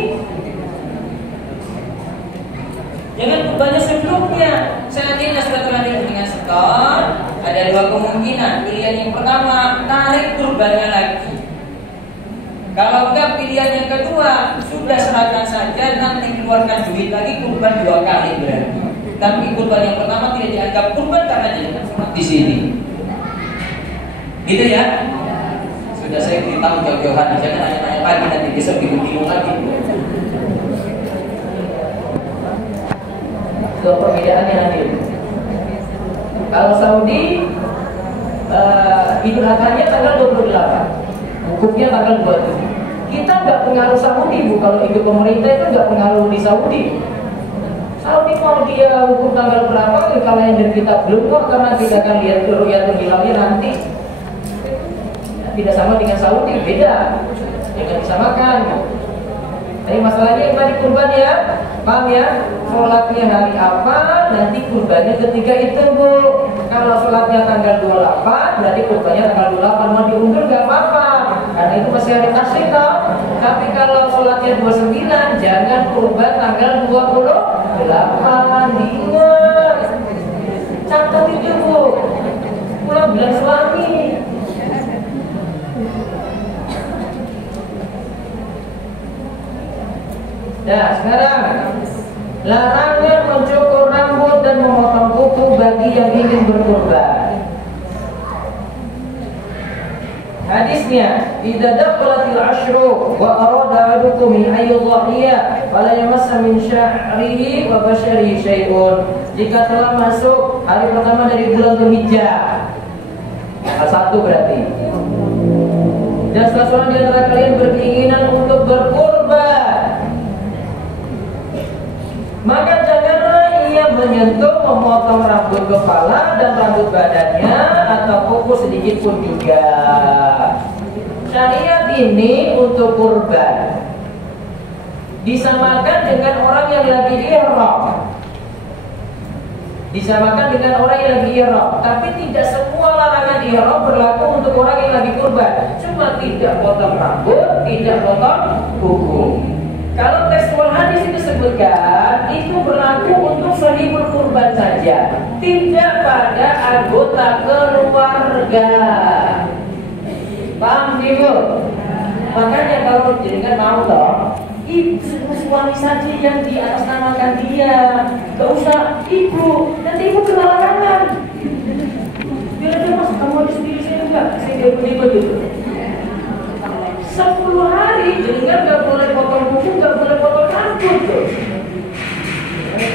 Jangan kurbannya sebelumnya. Seandainya sudah terlanjur dengan setor, ada 2 kemungkinan. Pilihan yang pertama, tarik kurbannya lagi. Kalau enggak, pilihan yang kedua, sudah serahkan saja, nanti keluarkan duit lagi, kurban 2 kali berarti. Tapi kurban yang pertama tidak dianggap kurban karena jadi sholat di sini. Gitu ya? Sudah saya beritahu jauh-jauh hari, jangan nanya-nanya lagi, nanti besok bingung lagi. Itu perbedaannya nanti. Kalau Saudi Idul Adha-nya tanggal 28, wukufnya tanggal 27. Kita nggak pengaruh Saudi, Bu. Kalau ikut pemerintah itu nggak pengaruh di Saudi. Saudi mau dia wukuf tanggal berapa, kalau yang dari kita belum kok, karena kita akan lihat ru'yatul hilalnya nanti. Tidak sama dengan Saudi, beda. Jangan disamakan. Tapi masalahnya yang tadi kurban ya, paham ya? Sholatnya hari apa, nanti kurbannya ketika itu, Bu. Kalau sholatnya tanggal 28, berarti kurbannya tanggal 28. Mau diundur gak apa-apa, karena itu masih hari tasrik toh. Tapi kalau sholatnya 29, jangan kurban tanggal 28. Diingat, catat itu, Bu. Pulang bilang suami. Nah, sekarang larangan mencukur rambut dan memotong kuku bagi yang ingin berkurban. Hadisnya, idza daqalatil ashru wa arada ahadukum an yudhiya fala yamassa min sya'rihi wa basharihi syai'un. Jika telah masuk hari pertama dari bulan Dzulhijjah, tanggal 1 berarti, dan salah seorang di antara kalian berkeinginan untuk berkurban, maka janganlah ia menyentuh, memotong rambut kepala dan rambut badannya atau kuku sedikit pun juga. Syariat ini untuk kurban disamakan dengan orang yang lagi ihram. Disamakan dengan orang yang lagi ihram, tapi tidak semua larangan ihram berlaku untuk orang yang lagi kurban. Cuma tidak potong rambut, tidak potong kuku. Kalau tekstual hadis itu sebutkan, itu berlaku untuk sahibul kurban saja, tidak pada anggota keluarga. Paham, Ibu? Makanya kalau jenengan mau toh, ibu suami saja yang di atas namakan dia, gak usah ibu, nanti ibu kena larangan. Bila dia mas, kamu harus sendiri, saya enggak, saya gak boleh begitu. 10 hari jenengan gak boleh potong kuku, gak boleh potong rambut tuh.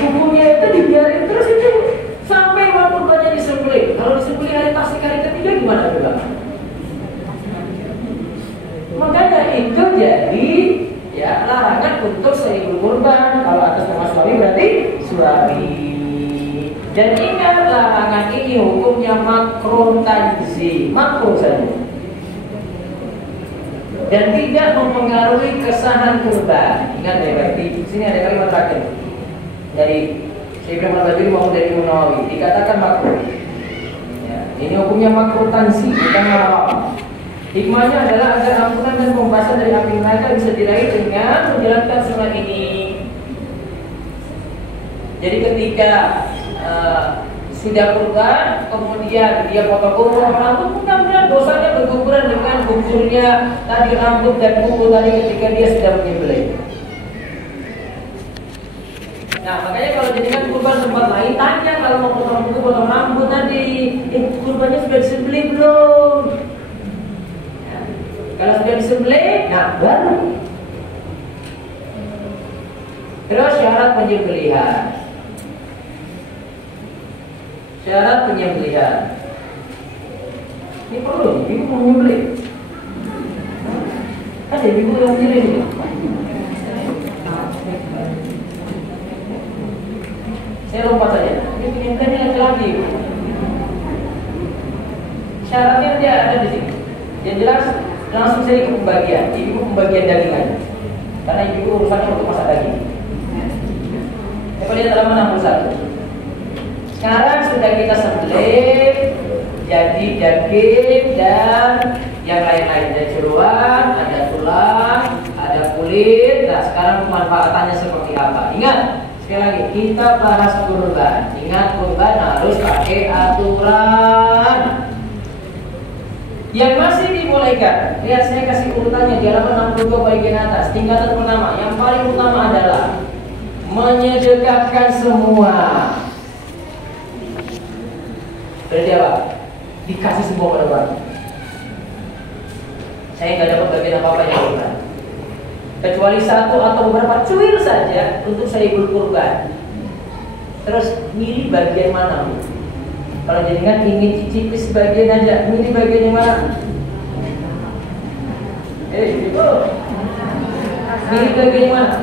Kukunya itu dibiarin terus itu sampai waktu kurbannya disembelih. Kalau disembelih hari tasik hari ketiga gimana coba? Makanya itu jadi ya larangan untuk sahibul kurban. Kalau atas nama suami berarti suami. Dan ingat, larangan ini hukumnya makruh tanzih, makruh saja, dan tidak mempengaruhi kesahan kurban. Ingat ya, berarti sini ada kalimat terakhir dari Syekh Ibnu Al-Bajuri maupun dari Imam Nawawi, dikatakan makruh. Ya, ini hukumnya makruh tanzih, bukan haram. Hikmahnya adalah agar ampunan dan pembahasan dari api neraka bisa diraih dengan menjalankan sunnah ini. Jadi ketika sudah kurban, kemudian dia potong kuku rambut, mudah-mudahan dosanya berguguran dengan gugurnya tadi rambut dan kuku tadi ketika dia sudah menyembelih. Nah, makanya kalau jadikan kurban tempat lain, tanya kalau mau potong kuku, potong rambut tadi, kurbannya sudah disembelih belum? Nah, kalau sudah disembelih, nah baru. Terus syarat penyembelihan. Syarat penyembelihan. Ini perlu, ibu mau menyembelih. Ada ibu yang pilih ini. Saya lompat saja. Ini penyembelihan laki-laki. Syaratnya dia ada di sini. Yang jelas langsung saja ke pembagian. Ibu pembagian dagingan. Karena ibu urusannya untuk masak daging. Coba lihat halaman 61. Sekarang sudah kita sembelih jadi daging dan yang lain-lain. Ada jeroan, ada tulang, ada kulit. Nah, sekarang pemanfaatannya seperti apa? Ingat, sekali lagi kita bahas kurban. Ingat, kurban harus pakai aturan. Yang masih dibolehkan, lihat saya kasih urutannya di halaman 62 bagian atas. Tingkatan pertama, yang paling utama adalah menyedekahkan semua. Berarti apa? Dikasih semua pada orang. Saya nggak dapat bagian apa-apa yang kurban. Kecuali satu atau beberapa cuil saja untuk saya kurban. Terus milih bagian mana? Kalau jenengan ingin cicipi sebagian aja, milih bagian yang mana? Ibu, milih bagian yang mana?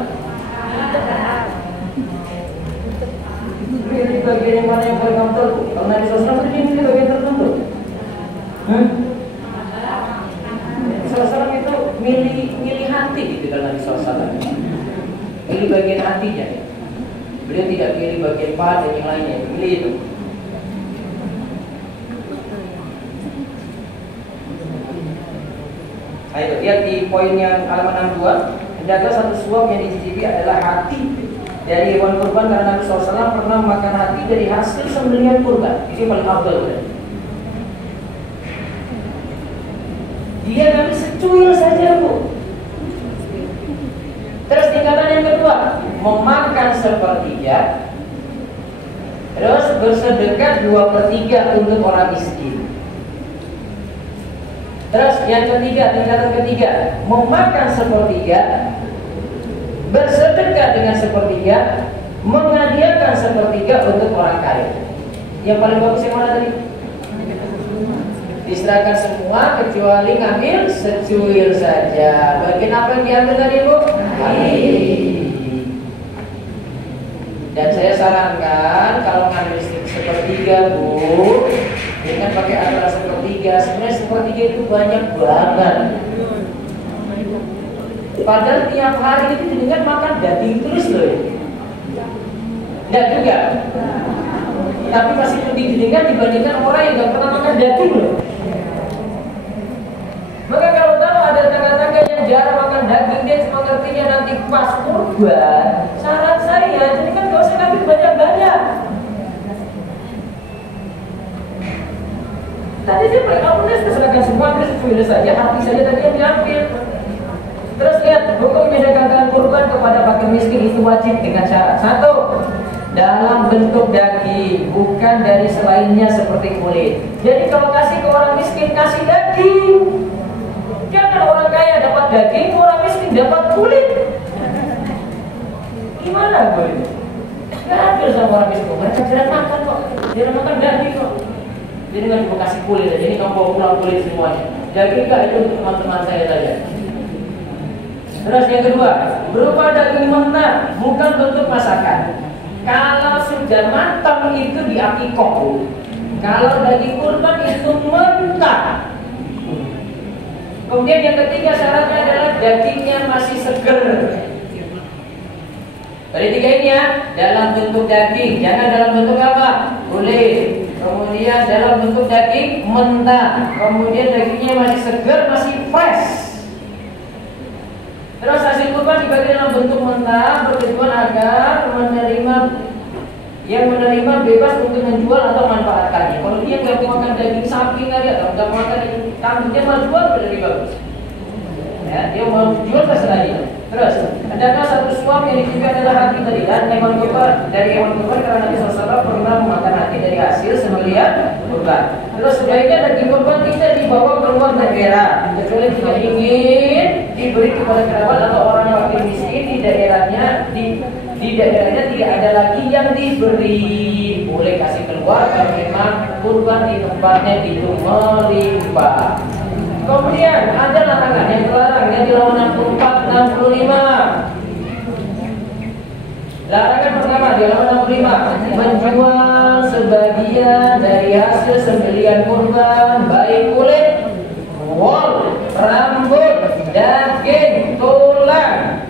Pilih bagian yang mana yang paling kamu tahu? Kalau Nabi SAW itu pilih bagian tertentu. SAW itu milih hati gitu kalau Nabi SAW. Pilih bagian hatinya. Beliau tidak pilih bagian paha dan yang lainnya. Pilih itu. Ayo lihat di poin yang halaman 62. Hendaklah satu suap yang dicicipi adalah hati dari hewan kurban, karena Nabi SAW pernah makan hati dari hasil sembelihan kurban. Ini paling afdal. Dia ngambil secuil saja, Bu. Terus tingkatan yang kedua, memakan sepertiga. Terus bersedekah 2/3 untuk orang miskin. Terus yang ketiga, tingkatan ketiga, memakan sepertiga, bersedekah dengan sepertiga, menghadiahkan sepertiga untuk orang kaya. Yang paling bagus yang mana tadi? Diserahkan semua kecuali ngambil secuil saja. Bagian apa yang diambil tadi, Bu? Dan saya sarankan kalau ngambil sepertiga, Bu, dengan pakai antara sepertiga. Sebenarnya sepertiga itu banyak banget. Padahal tiap hari itu dengan makan daging terus loh. Enggak juga. Tapi masih lebih dengan dibandingkan orang yang nggak pernah makan daging loh. Maka kalau tahu ada tangga-tangga yang jarang makan daging, dia cuma ngertinya nanti pas kurban. Saran saya, jadi kan nggak usah ngambil banyak-banyak. Tadi dia paling awalnya sudah serahkan semua, terus pilih saja, hati saja tadi yang diambil. Terus lihat, hukum menyedekahkan kurban kepada fakir miskin itu wajib dengan syarat. Satu, dalam bentuk daging, bukan dari selainnya seperti kulit. Jadi kalau kasih ke orang miskin, kasih daging. Jangan orang kaya dapat daging, orang miskin dapat kulit. Gimana kulit? Gak adil sama orang miskin. Mereka jarang makan kok, jarang makan daging kok. Jadi nggak cuma kasih kulit aja, ini kamu bawa pulang kulit semuanya. Daging nggak, itu untuk teman-teman saya saja. Terus yang kedua, berupa daging mentah, bukan bentuk masakan. Kalau sudah matang itu diakikoh. Kalau daging kurban itu mentah. Kemudian yang ketiga syaratnya adalah dagingnya masih seger. Dari tiga ini ya, dalam bentuk daging, jangan dalam bentuk apa? Kulit. Kemudian dalam bentuk daging mentah. Kemudian dagingnya masih seger, masih fresh. Terus hasil kurban dibagi dalam bentuk mentah bertujuan agar menerima yang menerima bebas untuk menjual atau manfaatkannya. Kalau dia nggak mau makan daging sapi tadi atau nggak mau makan daging kambing, dia mau jual udah lebih bagus. Ya, dia mau jual terserah dia. Terus, adakah satu suami yang dicuri adalah hati tadi dan hewan kurban dari hewan kurban karena Nabi SAW pernah memakan hati dari hasil sembelihan kurban. Terus sebaiknya daging kurban tidak dibawa keluar daerah kecuali jika ingin diberi kepada kerabat atau orang fakir miskin di daerahnya tidak ada lagi yang diberi. Boleh kasih keluar kalau memang kurban di tempatnya itu melimpah. Kemudian ada larangan yang terlarang yang di halaman 64 65. Larangan pertama di halaman 65, menjual sebagian dari hasil sembelihan kurban baik kulit, wol, rambut, daging, tulang.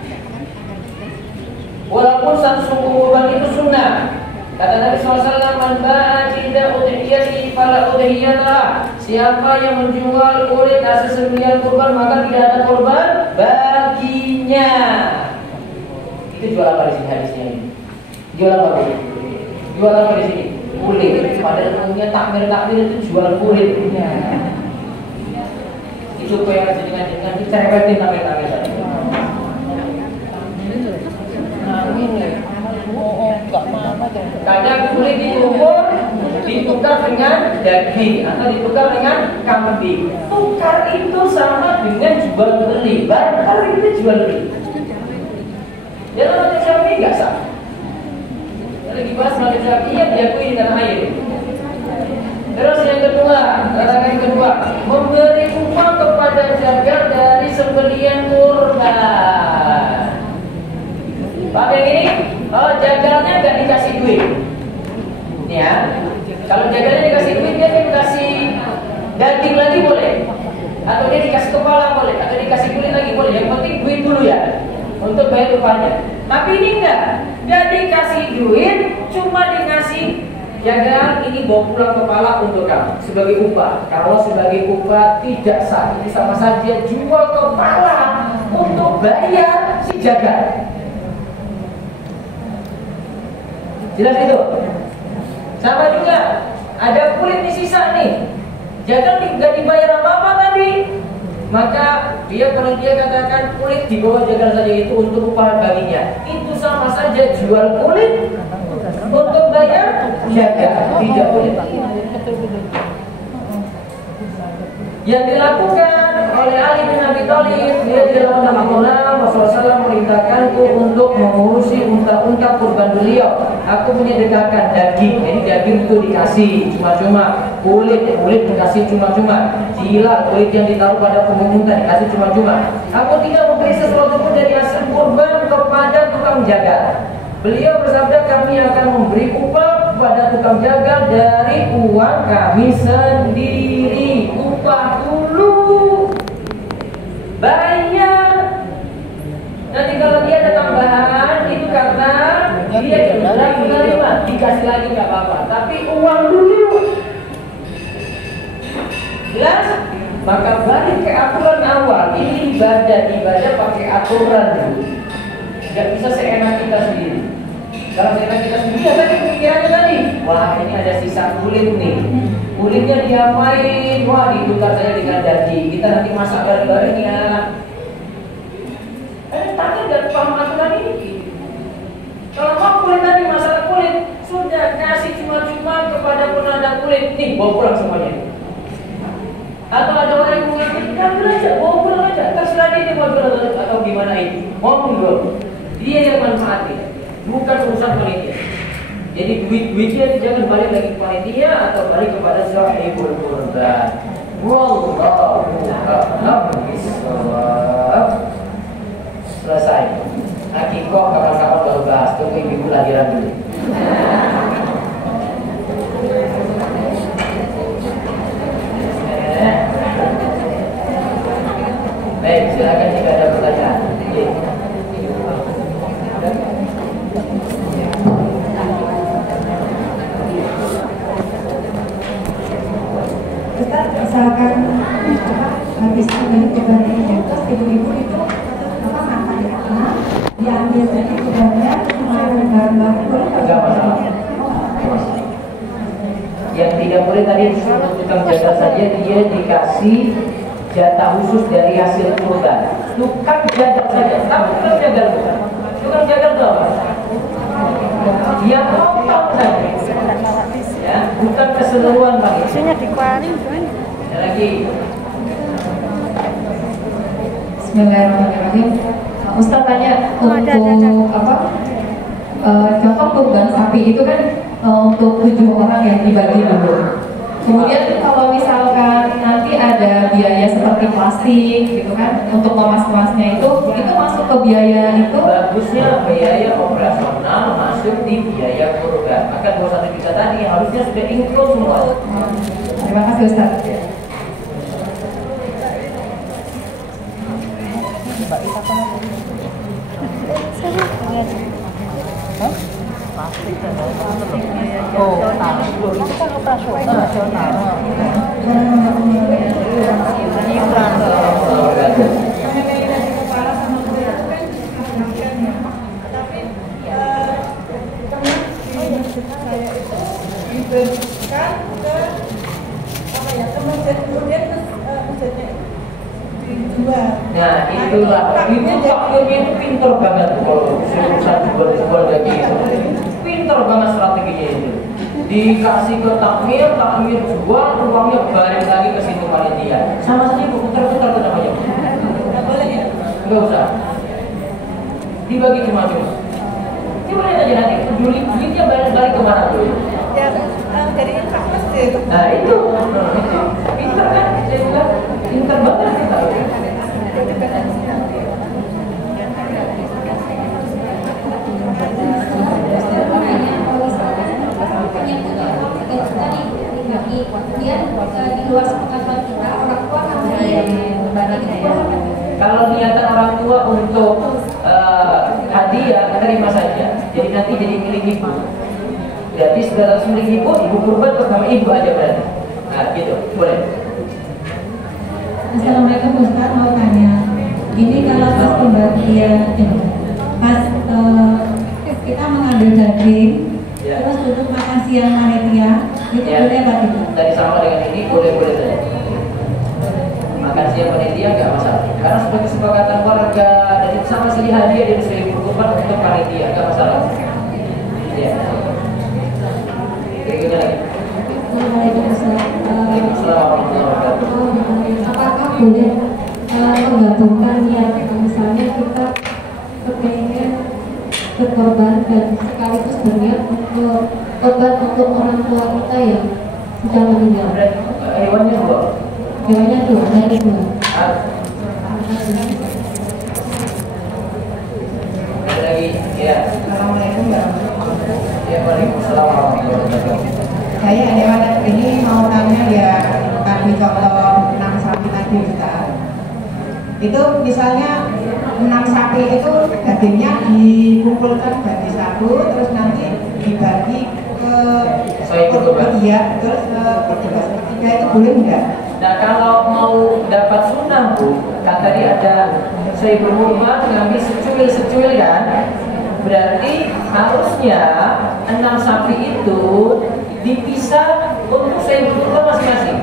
Walaupun satu suku kurban itu sunnah. Kata Nabi SAW, man ba'a tidak udhiyati fala udhiyatah. Siapa yang menjual kulit hasil sembelihan kurban maka tidak ada kurban baginya. Itu jual apa di sini hadisnya ini? Jual apa? Jual apa di sini? Kulit. Padahal umumnya takmir itu jual kulit. Itu yang dengan dicerewetin takmir tadi. Kadang kulit ditumbuk, ditukar dengan daging atau ditukar dengan kambing. Tukar itu sama dengan jual beli. Barang itu jual beli. Dalam Mazhab Syafi'i nggak sah. Kalau dibahas Mazhab Syafi'i yang diakui di tanah air. Terus yang kedua, larangan kedua, memberi upah kepada jagal dari sembelihan kurban. Paham yang ini? Oh, jagalnya nggak dikasih duit. Ya, kalau jagalnya dikasih duit, dia dikasih daging lagi boleh, atau dia dikasih kepala boleh, atau dikasih kulit lagi boleh. Yang penting duit dulu ya, untuk bayar upahnya. Tapi ini nggak dikasih duit, cuma dikasih jagal ini bawa pulang kepala untuk kamu sebagai upah. Kalau sebagai upah tidak sah, ini sama saja jual kepala untuk bayar si jagal. Jelas itu? Sama juga, ada kulit di sisa nih, jagal nggak dibayar apa-apa tadi, maka kalau dia katakan kulit di bawah jagal saja itu untuk upah baginya, itu sama saja jual kulit untuk bayar jagal, tidak boleh. Yang dilakukan oleh Ali bin Abi Thalib, dia di dalam Rasulullah SAW merintahkanku untuk mengurusi unta-unta kurban beliau. Aku menyedekahkan daging, jadi daging itu dikasih cuma-cuma, kulit dikasih cuma-cuma, gila kulit yang ditaruh pada punggung unta dikasih cuma-cuma. Aku tidak memberi sesuatu pun dari hasil kurban kepada tukang jagal. Beliau bersabda, kami akan memberi upah kepada tukang jagal dari uang kami sendiri. Upah dulu, bayar. Nanti kalau dia ada tambahan itu karena dia sudah menerima, dikasih lagi nggak apa-apa. Tapi uang dulu. Jelas? Maka balik ke aturan awal. Ini ibadah pakai aturan dulu. Gak bisa seenak kita sendiri. Kalau seenak kita sendiri, ya tadi pikirannya tadi, wah ini ada sisa kulit nih, kulitnya diapain, wah ditukar saja dengan daging, kita nanti masak bareng-bareng ya. Tadi gak paham aturan ini. Kalau mau kulit tadi, masalah kulit, sudah kasih cuma-cuma kepada penanda kulit, nih bawa pulang semuanya. Atau ada orang yang mengatakan, ambil aja, bawa pulang aja, terserah dia mau jual atau gimana itu, mau dulu. Dia yang manfaatin, bukan urusan panitia. Jadi duit-duitnya jangan balik lagi ke panitia atau balik kepada sahibul kurban. Wallahu a'lam bishawab. Selesai. Hakikoh kawan-kawan baru bahas, tunggu ibu lahiran dulu. Baik, silakan jika ada pertanyaan. Ustaz, misalkan habis dari kubannya terus ibu-ibu itu manfaatnya diambil dari kubannya cuma bahan-bahan boleh Enggak masalah. Yang tidak boleh tadi untuk tukang jagal saja, dia dikasih jatah khusus dari hasil kurban. Tukang jagal saja, tapi tukang jagal bukan. Tukang jagal itu apa? Dia potong saja, ya, bukan keseluruhan bang. Isunya dikuarin kan? Lagi. Bismillahirrahmanirrahim. Ustaz tanya untuk apa? Contoh kurban sapi itu kan untuk 7 orang yang dibagi dulu. Kemudian kalau misalkan nanti ada biaya seperti plastik gitu kan untuk kemas-kemasnya itu masuk ke biaya itu. Bagusnya biaya operasional masuk di biaya kurban. Maka 21 juta tadi harusnya sudah include semua. Terima kasih Ustaz. Itu kan operasional. Nah itulah, itu takdirnya itu pinter banget tuh kalau urusan jual kayak gitu. Pinter banget strateginya itu. Dikasih ke takmir jual, uangnya balik lagi ke situ panitia. Sama saja bu, putar-putar itu namanya. Nggak boleh ya? Nggak usah. Dibagi cuma-cuma. Coba lihat aja nanti, duitnya balik kemana dulu? Ya, dari infak masjid. Nah itu, pinter kan? Saya bilang, pinter banget kita. Kemudian di luar sepengetahuan kita orang tua kalau niatan orang tua untuk hadiah terima saja, jadi nanti jadi milik ibu. Jadi segala milik ibu kurban bersama ibu aja berarti. Nah gitu, boleh. Assalamualaikum Ustaz, mau tanya. Ini kalau pas pembagian pas kita mengambil daging, Ya. terus duduk makan siang panitia, itu Ya. boleh apa tidak? Tadi sama dengan ini boleh saja. Makan siang panitia nggak masalah. Karena sebagai kesepakatan warga dan itu sama sekali hadiah dari seribu kurban untuk panitia nggak masalah. Ya. Kira-kira lagi. Waalaikumsalam warahmatullahi wabarakatuh. apakah boleh menggabungkan niat misalnya kita kepengen berkorban dan sekaligus berniat untuk korban untuk orang tua kita yang sudah meninggal. Hewannya dua. Hewannya dua dari dua. Ada lagi, ya. Assalamualaikum warahmatullahi wabarakatuh. Ya, waalaikumsalam warahmatullahi wabarakatuh. Saya lewat ini mau tanya ya, tadi contoh 6 sapi tadi Ustaz. Itu misalnya 6 sapi itu dagingnya dikumpulkan jadi satu, terus nanti dibagi ke iya, terus ketiga itu boleh enggak? Nah kalau mau dapat sunnah bu, kan tadi ada saya berhubungan ngambil secuil kan, berarti harusnya 6 sapi itu dipisah untuk saya berhubungan masing-masing.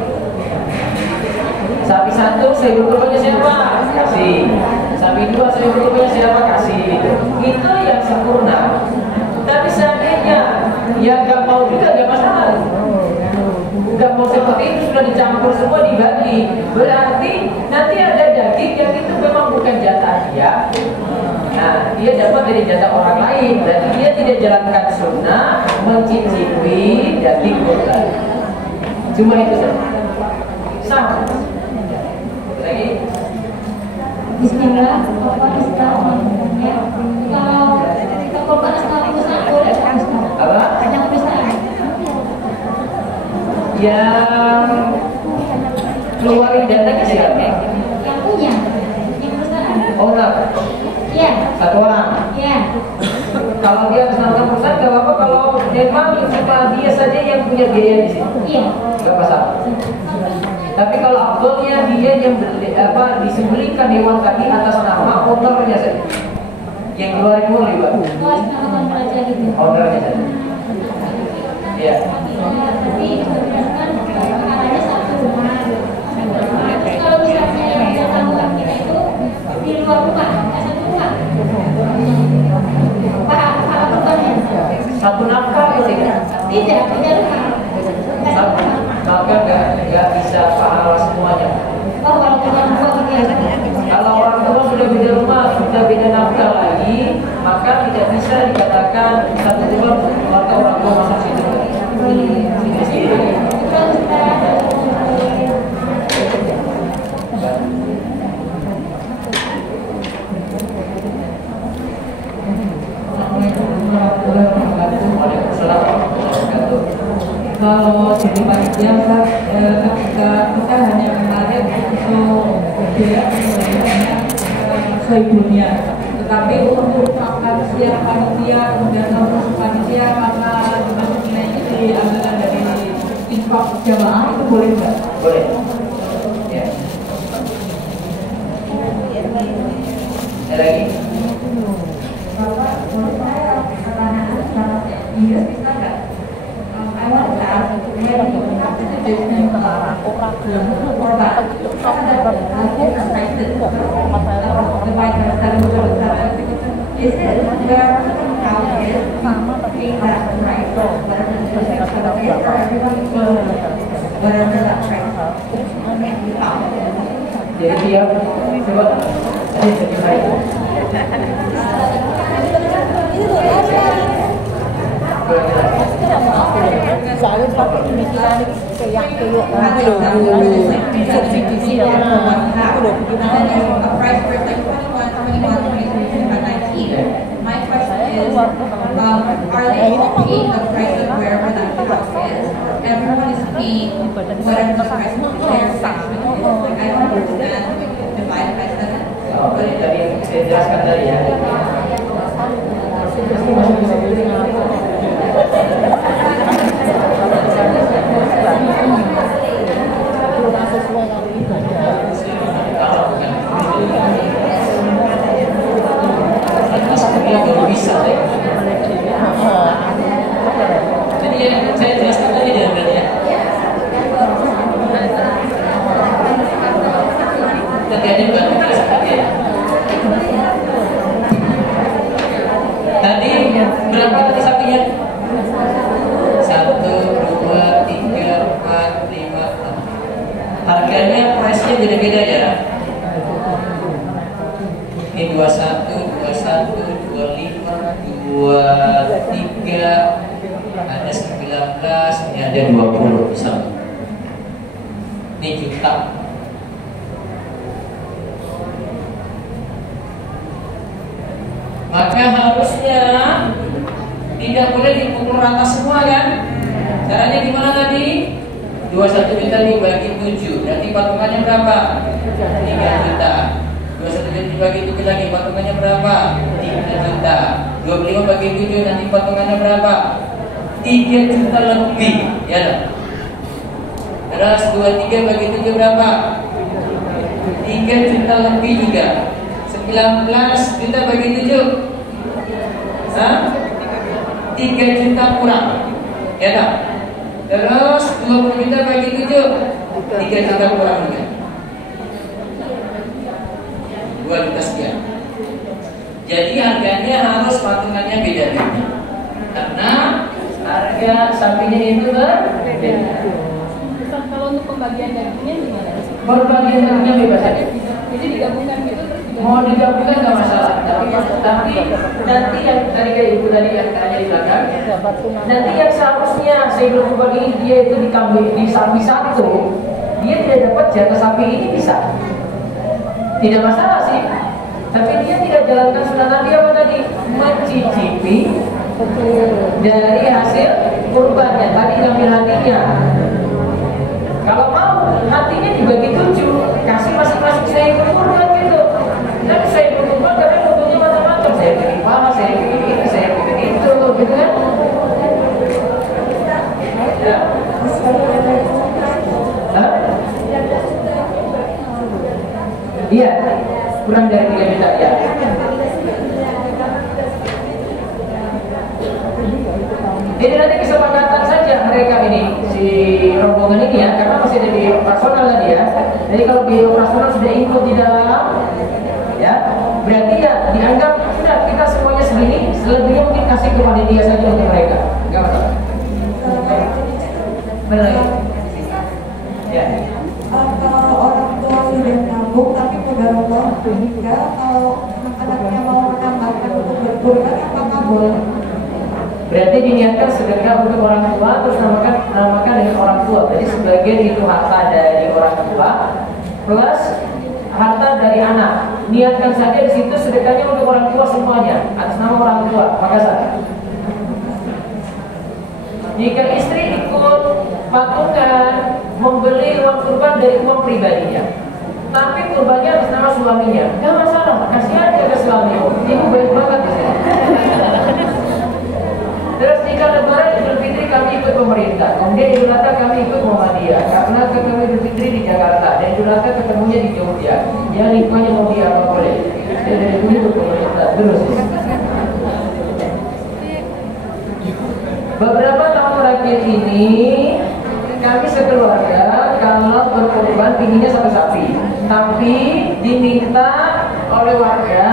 Sapi satu saya berhubungannya siapa? Kasih. Sapi dua saya berhubungannya siapa? Kasih. Itu yang sempurna. Tapi seandainya yang gak mau juga gak masalah. Gak mau seperti itu sudah dicampur semua dibagi. Berarti nanti ada daging yang itu memang bukan jatah dia. Nah dia dapat dari jatah orang lain. Berarti dia tidak jalankan sunnah mencicipi daging kurban. Cuma itu saja. Sama. Lagi. Bismillah, Bapak Ustaz menurutnya kalau korban asal perusahaan boleh nggak Ustaz? Apa? Yang perusahaan Yang keluarin datanya siapa? yang punya, yang perusahaan. Owner. Iya, Satu orang. iya. Kalau dia atas nama perusahaan gak apa-apa. Kalau memang cuma dia saja yang punya biaya di sini, Iya. gak masalah. Tapi kalau aktornya dia yang disembelihkan hewan tadi atas nama ownernya saja. Yang keluarin uang juga. Oh, nama aja gitu. Ownernya saja. Tidak, tidak. Maka nggak bisa pahala semuanya. Oh, kalau punya dua ya. Kalau orang tua sudah beda rumah, sudah beda nafkah lagi, maka tidak bisa dikatakan satu rumah keluarga orang tua masuk situ. Kalau jadi panitia ketika kita hanya menarik untuk biaya seibunya, tetapi untuk makan siang panitia kemudian untuk panitia karena dimasuk nilainya diambilkan dari infak jamaah itu boleh nggak? Boleh. Ya. Ada lagi? Bapak, menurut saya pertanyaan secara Inggris bisa nggak? I want to ask when you have the division of korban, different prices, divided by 7 is it where somehow is paying that price, whatever the difference is, or everyone whatever that price Jadi dia coba tadi bagaimana? Soalnya satu pemikiran kayak substitusi itu loh a price for like 21, 22, 23, 19. My question is, are they all paying the price of wherever that house is, or everyone is paying whatever the price of their section is? Like I don't understand when you divide by 7. Oh, tadi saya jelaskan tadi ya. Bisa ya. Jadi saya jelaskan tadi ya. Tadi ada juga tadi berapa tadi sapinya? 1, 2, 3, 4, 5. Harganya price-nya beda-beda ya. Ini 21, 21, 25, 23, ada 19, ini ada 20 misalnya. Ini juta. Maka harusnya tidak boleh dipukul rata semua kan? Caranya gimana tadi? 21 juta dibagi 7, berarti patungannya berapa? 3 juta. 21 juta dibagi 7 lagi, patungannya berapa? 3 juta. 25 bagi 7 nanti patungannya berapa? 3 juta lebih, ya lah. Terus 23 bagi 7 berapa? 3 juta lebih juga. 19 juta bagi 7. Hah? 3 juta kurang. Ya tak? Terus 20 juta bagi 7, 3 juta kurang juga. 2 juta sekian. Jadi harganya harus patungannya beda-beda. Karena harga sapinya itu berbeda. kalau untuk pembagian dagingnya gimana? Pembagian dagingnya bebas saja. Jadi digabungkan gitu terus Mau digabungkan nggak masalah, tapi nanti yang tadi kayak ibu tadi yang tanya di belakang, nanti yang seharusnya saya belum berbagi dia itu di sapi satu, dia tidak dapat jatah sapi ini bisa, tidak masalah sih, tapi dia tidak jalankan sunnah Nabi apa tadi, mencicipi dari hasil kurbannya, tadi ngambil hatinya. Kalau mau hatinya dibagi 7, kasih masing-masing saya kurban gitu. Dan saya berubah karena bentuknya macam-macam. Saya bikin paha, saya bikin ini, saya bikin itu, gitu kan? Ya. Hah? Iya, kurang dari 3 juta ya. Jadi nanti kesepakatan saja mereka ini, si rombongan ini ya, karena masih ada di operasional tadi ya. Jadi kalau di operasional sudah ikut di dalam, ya, berarti ya dianggap sudah kita semuanya segini, selebihnya mungkin kasih ke panitia saja untuk mereka, nggak masalah. Ya. Kalau orang tua sudah nabung tapi mudah-mudahan meninggal, kalau anak-anaknya mau menambahkan untuk berkurban, apakah boleh? Berarti diniatkan sedekah untuk orang tua, terus namakan dengan orang tua. Jadi sebagian itu harta dari orang tua plus harta dari anak. Niatkan saja di situ sedekahnya untuk orang tua semuanya atas nama orang tua. Maka sah. Jika istri ikut patungan membeli uang kurban dari uang pribadinya, tapi kurbannya atas nama suaminya, nggak masalah. Kasih aja ke suami. Ibu baik banget di sini. Terus jika lebaran Idul Fitri kami ikut pemerintah, kemudian Idul Adha kami ikut Muhammadiyah, karena kami Idul Fitri di Jakarta dan Idul Adha ketemunya di Jogja. Yang lingkungannya mau dia apa boleh? Saya dari dulu ikut pemerintah terus. Beberapa tahun terakhir ini kami sekeluarga kalau berkorban pinginnya satu sapi, tapi diminta oleh warga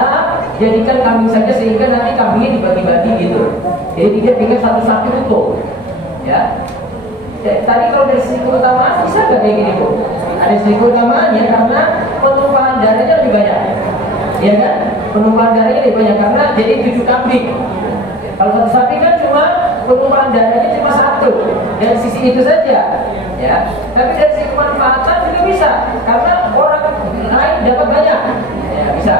jadikan kambing saja sehingga nanti kambingnya dibagi-bagi gitu. Jadi dia tinggal satu sapi utuh, ya. Tadi kalau dari sisi keutamaan bisa nggak kayak gini Bu? Ada sisi keutamaannya karena penumpahan darahnya lebih banyak, ya kan? Penumpahan darahnya lebih banyak karena jadi 7 kambing. Kalau satu sapi kan cuma penumpahan darahnya cuma 1 dan sisi itu saja, ya. Tapi dari sisi kemanfaatan juga bisa karena orang lain dapat banyak, ya bisa.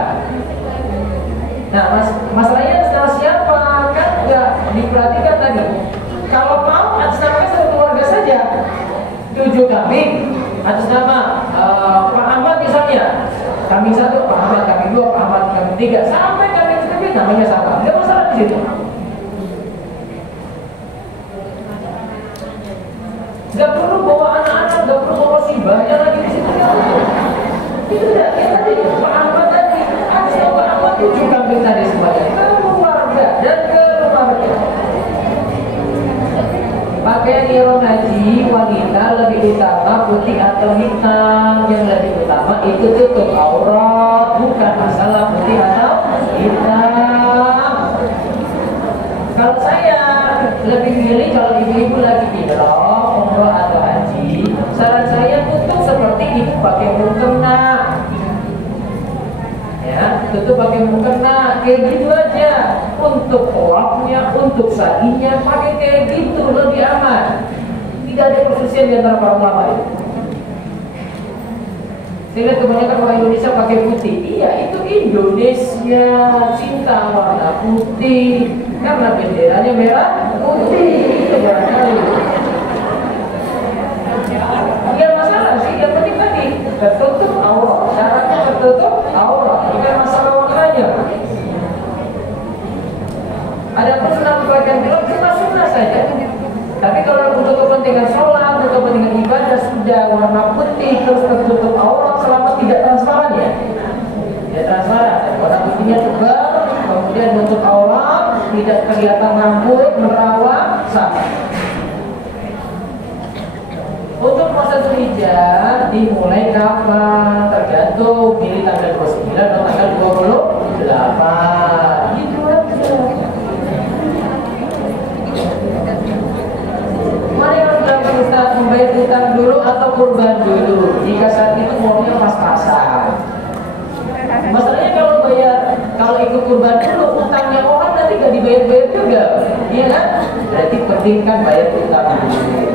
Nah, masalahnya atas nama siapa kan nggak diperhatikan tadi. Kalau mau atas nama satu keluarga saja, 7 kambing atas nama Pak Ahmad misalnya, kambing 1 Pak Ahmad, kambing 2 Pak Ahmad, kambing 3 sampai kambing 7 namanya sama, nggak masalah di situ. Nggak perlu bawa anak-anak, nggak perlu bawa si banyak lagi di situ. Itu udah kayak tadi Pak Ahmad tadi atas nama Pak Ahmad 7 kambing tadi semuanya keluarga dan keluarga. Pakaian ihram haji wanita lebih utama putih atau hitam. Yang lebih utama itu tutup aurat, bukan masalah putih atau hitam. Kalau saya lebih milih kalau ibu-ibu lagi ihram, umroh atau haji, saran saya tutup seperti ibu pakai mukena. Ya, tutup pakai mukena, kayak gitu aja. Untuk tawafnya, untuk sa'inya, pakai kayak gitu lebih aman. Tidak ada perselisihan di antara para ulama itu. Saya lihat kebanyakan orang Indonesia pakai putih. Iya, itu Indonesia, cinta warna putih. Karena benderanya merah putih. Itu barangkali. Tidak masalah sih, yang penting tadi tertutup aurat. Syaratnya tertutup aurat, bukan masalah warnanya. Ada pun sunnah pakaian pilot cuma sunnah saja. Tapi kalau untuk kepentingan sholat, untuk kepentingan ibadah sudah warna putih terus tertutup aurat selama tidak transparan ya. Tidak transparan, warna putihnya tebal, kemudian menutup aurat, tidak kelihatan rambut, merawat, sama. Untuk puasa Dzulhijjah dimulai kapan? Tergantung pilih tanggal 29 atau tanggal 28. Gitu aja. Mana yang harus dilakukan Ustaz? Membayar utang dulu atau kurban dulu? Jika saat itu maunya pas-pasan. Masalahnya kalau ikut kurban dulu, utangnya orang nanti gak dibayar-bayar juga, iya kan? Berarti penting kan bayar utang dulu.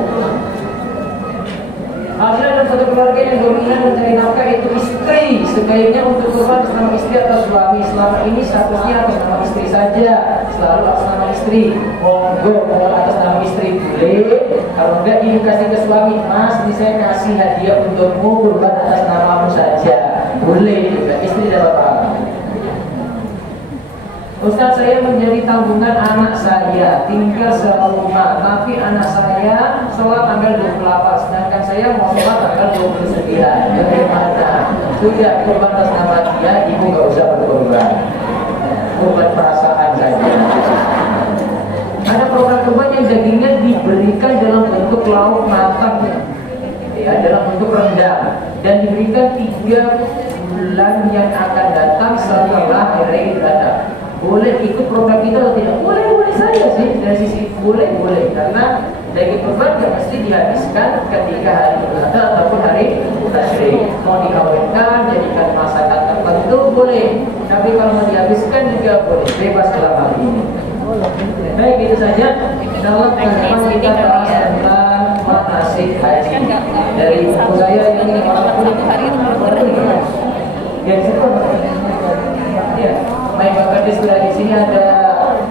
Apabila dalam satu keluarga yang dominan mencari nafkah itu istri, sebaiknya untuk kurban atas nama istri atau suami. Selama ini statusnya atas nama istri saja, selalu atas nama istri. Monggo kalau atas nama istri boleh, kalau enggak ibu kasih ke suami, Mas, ini saya kasih hadiah untukmu, kurban atas namamu saja, boleh juga, istri dan bapak. Ustaz, saya menjadi tanggungan anak saya, tinggal serumah, tapi anak saya sholat tanggal 28, sedangkan saya mau sholat tanggal 29. Bagaimana? Sudah kurban atas nama dia, ibu gak usah berkorban. Kurban perasaan saja. Ada program kurban yang dagingnya diberikan dalam bentuk lauk matang, ya, dalam bentuk rendang, dan diberikan 3 bulan yang akan datang setelah hari Idul Adha. Boleh ikut program itu atau tidak? Boleh saja sih dari sisi boleh karena daging kurban nggak mesti dihabiskan ketika hari Idul Adha ataupun hari tasyrik. Mau dikawinkan, jadikan masakan tertentu boleh, tapi kalau mau dihabiskan juga boleh, bebas dalam hal ini. Baik, itu saja. Dalam pertemuan kita bahas tentang manasik haji dari buku saya ini ya situ ya. Baik, Bapak di sini ada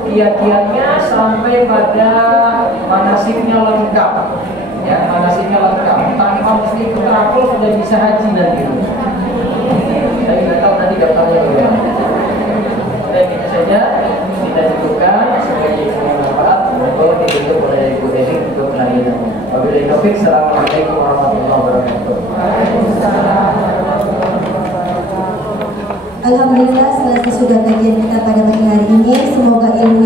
kiat-kiatnya sampai pada manasiknya lengkap. Ya, manasiknya lengkap. Tanpa mesti ikut rapor sudah bisa haji nanti. Saya nggak tahu nanti daftarnya bagaimana. Baik, itu saja kita cukupkan sebagai manfaat untuk ditutup oleh Ibu Dewi untuk penanya. Wabillahi taufiq. Assalamualaikum warahmatullahi wabarakatuh. Alhamdulillah, selesai sudah kajian kita pada pagi hari ini. Semoga ilmu